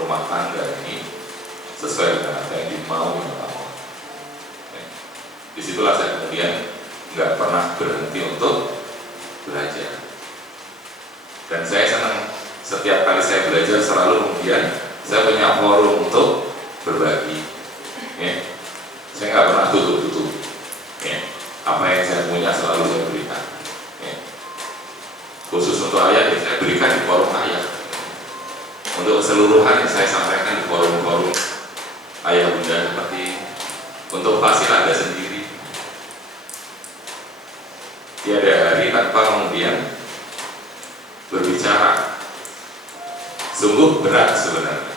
rumah tangga ini sesuai dengan apa yang dimau oleh Allah. Disitulah saya kemudian nggak pernah berhenti untuk belajar. Dan saya senang setiap kali saya belajar selalu kemudian saya punya forum untuk berbagi. Saya nggak pernah tutup-tutup. Apa yang saya punya selalu saya berikan. Khusus untuk ayah, saya berikan di forum ayah. Untuk keseluruhan yang saya sampaikan di forum-forum ayah bunda seperti untuk fasil ada sendiri. Tiada hari tanpa kemudian berbicara. Sungguh berat sebenarnya.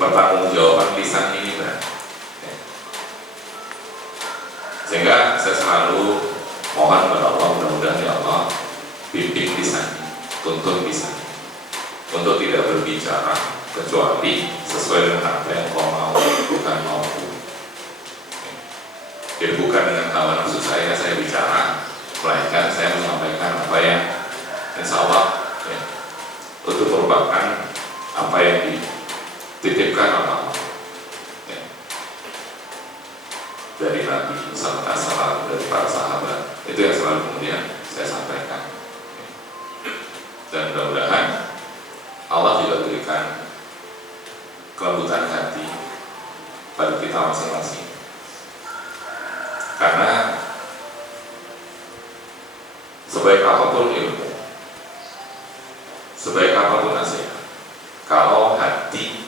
Pertanggungjawaban lisan ini berat. Sehingga saya selalu mohon kepada Allah, mudah-mudahan ya Allah bimbing lisan, tuntun lisan untuk tidak berbicara kecuali sesuai dengan apa yang kau mau, bukan mauku. Jadi bukan dengan hawa nafsu saya bicara, melainkan saya menyampaikan apa yang insya Allah itu merupakan apa yang dititipkan oleh Allah dari Nabi SAW, dari para sahabat. Itu yang selalu kemudian saya sampaikan. Dan mudah-mudahan Allah juga berikan kelembutan hati pada kita masing-masing. Karena sebaik apapun ilmu, sebaik apapun nasihat, kalau hati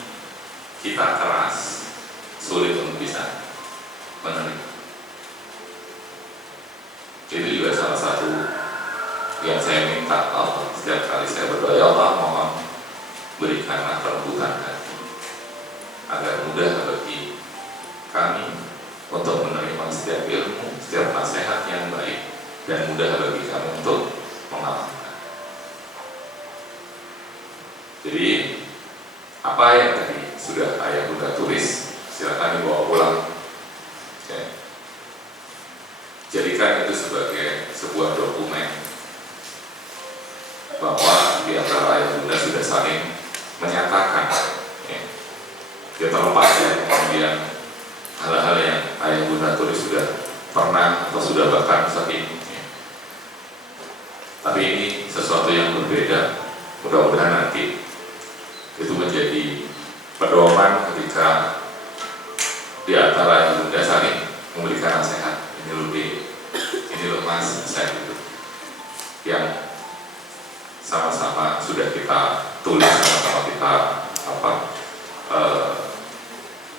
kita keras, sulit untuk bisa menerima. Itu juga salah satu yang saya minta Allah setiap kali saya berdoa, ya Allah mohon berikanlah kelembutan hati agar mudah bagi kami untuk menerima setiap ilmu, setiap nasihat yang baik, dan mudah bagi kami untuk mengamalkan. Jadi apa yang tadi sudah ayah bunda tulis, silakan dibawa pulang. Jadikan itu sebagai sebuah dokumen bahwa di antara ayah bunda sudah saling menyatakan, dia terlepas ya kemudian hal-hal yang ayah bunda tulis sudah pernah atau sudah bahkan saking sesuatu yang berbeda. Mudah-mudahan nanti itu menjadi pedoman ketika di antara ibunda saling memberikan nasihat. Ini loh deh, ini loh mas, saya gitu. Yang sama-sama sudah kita tulis, sama-sama kita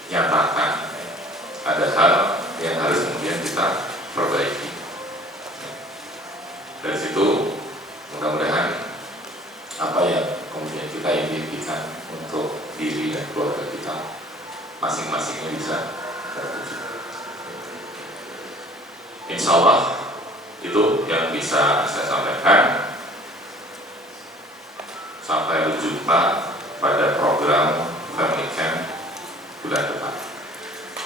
nyatakan. Ada hal yang harus kemudian kita perbaiki. Dari situ mudah-mudahan apa yang kemudian kita impikan untuk diri dan keluarga kita masing-masingnya bisa terwujud. Insya Allah itu yang bisa saya sampaikan. Sampai berjumpa pada program Family Camp bulan depan.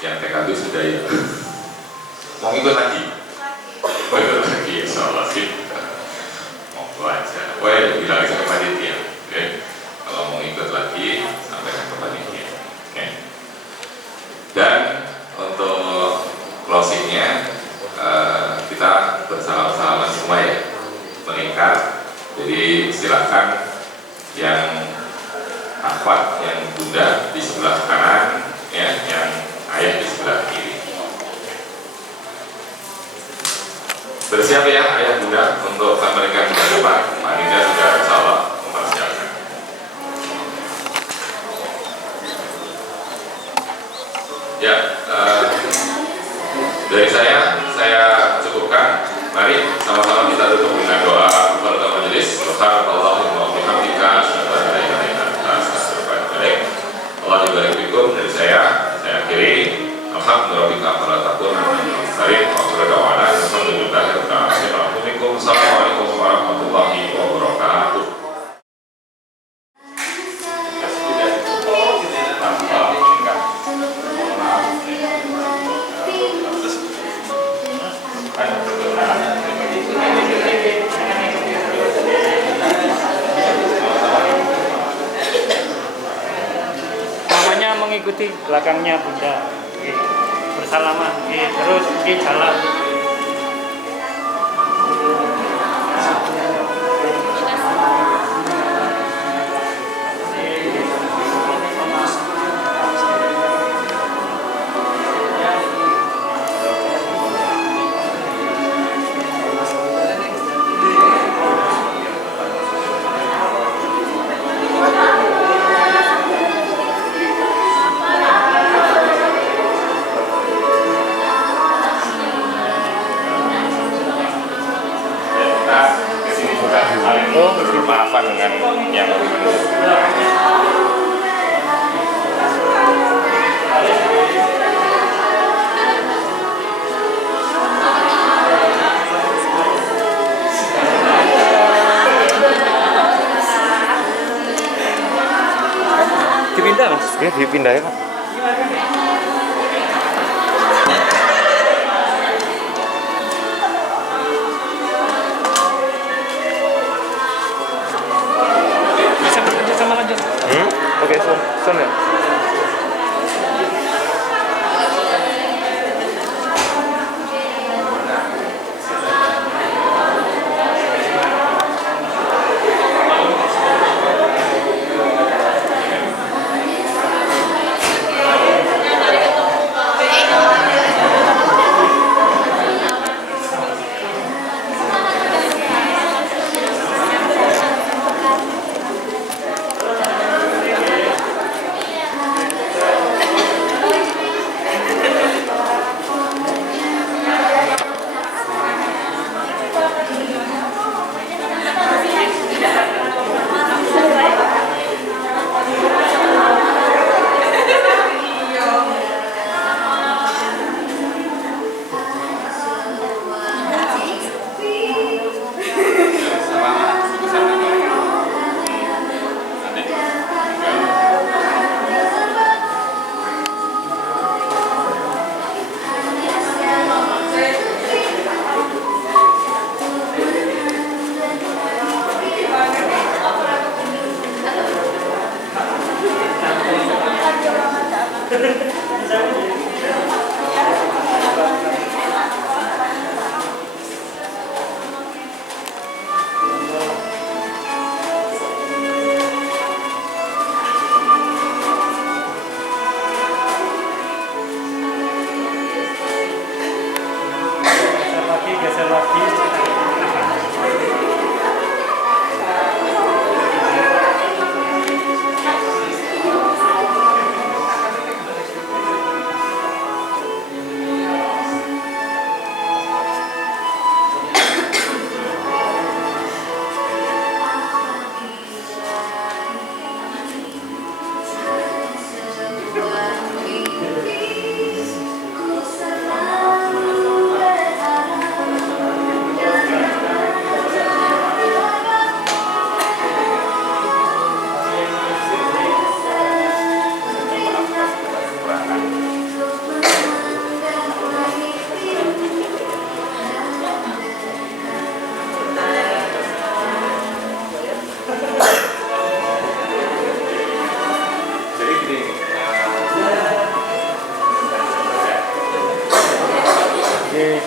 Yang TKB sudah ya. Mau ikut lagi? Mau ikut lagi, insya Allah sih. Mau aja. Wah, bilang aja ke panitia. Oke. Kalau mau ikut lagi, sampaikan ke panitia. Oke. Dan untuk closingnya, kita bersama-sama semua ya, meningkat. Jadi silakan yang akhwat, yang bunda di sebelah kanan, ya, yang ayah di sebelah kiri. Bersiap ya ayah bunda untuk mereka bulan depan. Pak Nida sudah insyaallah mempersiapkan. Ya, dari saya cukupkan. Mari sama-sama kita tutup dengan doa kepada majelis. Subhanallahumma wa bihamdika asyhadu an la ilaha illa anta astaghfiruka wa atubu ilaik. Allah yubarik fikum. Dari saya akhiri. Alhamdulillah fala takuna minal mursalin wa akhiru da'wana alhamdulillahi rabbil alamin. Assalamualaikum warahmatullahi wabarakatuh. Namanya mengikuti belakangnya bunda, bersalaman, terus jalan. Bermaafan dengan yang Dipindah mas? Ya dipindah ya Pak. Sama lanjut. Oke, son ya. geser lagi.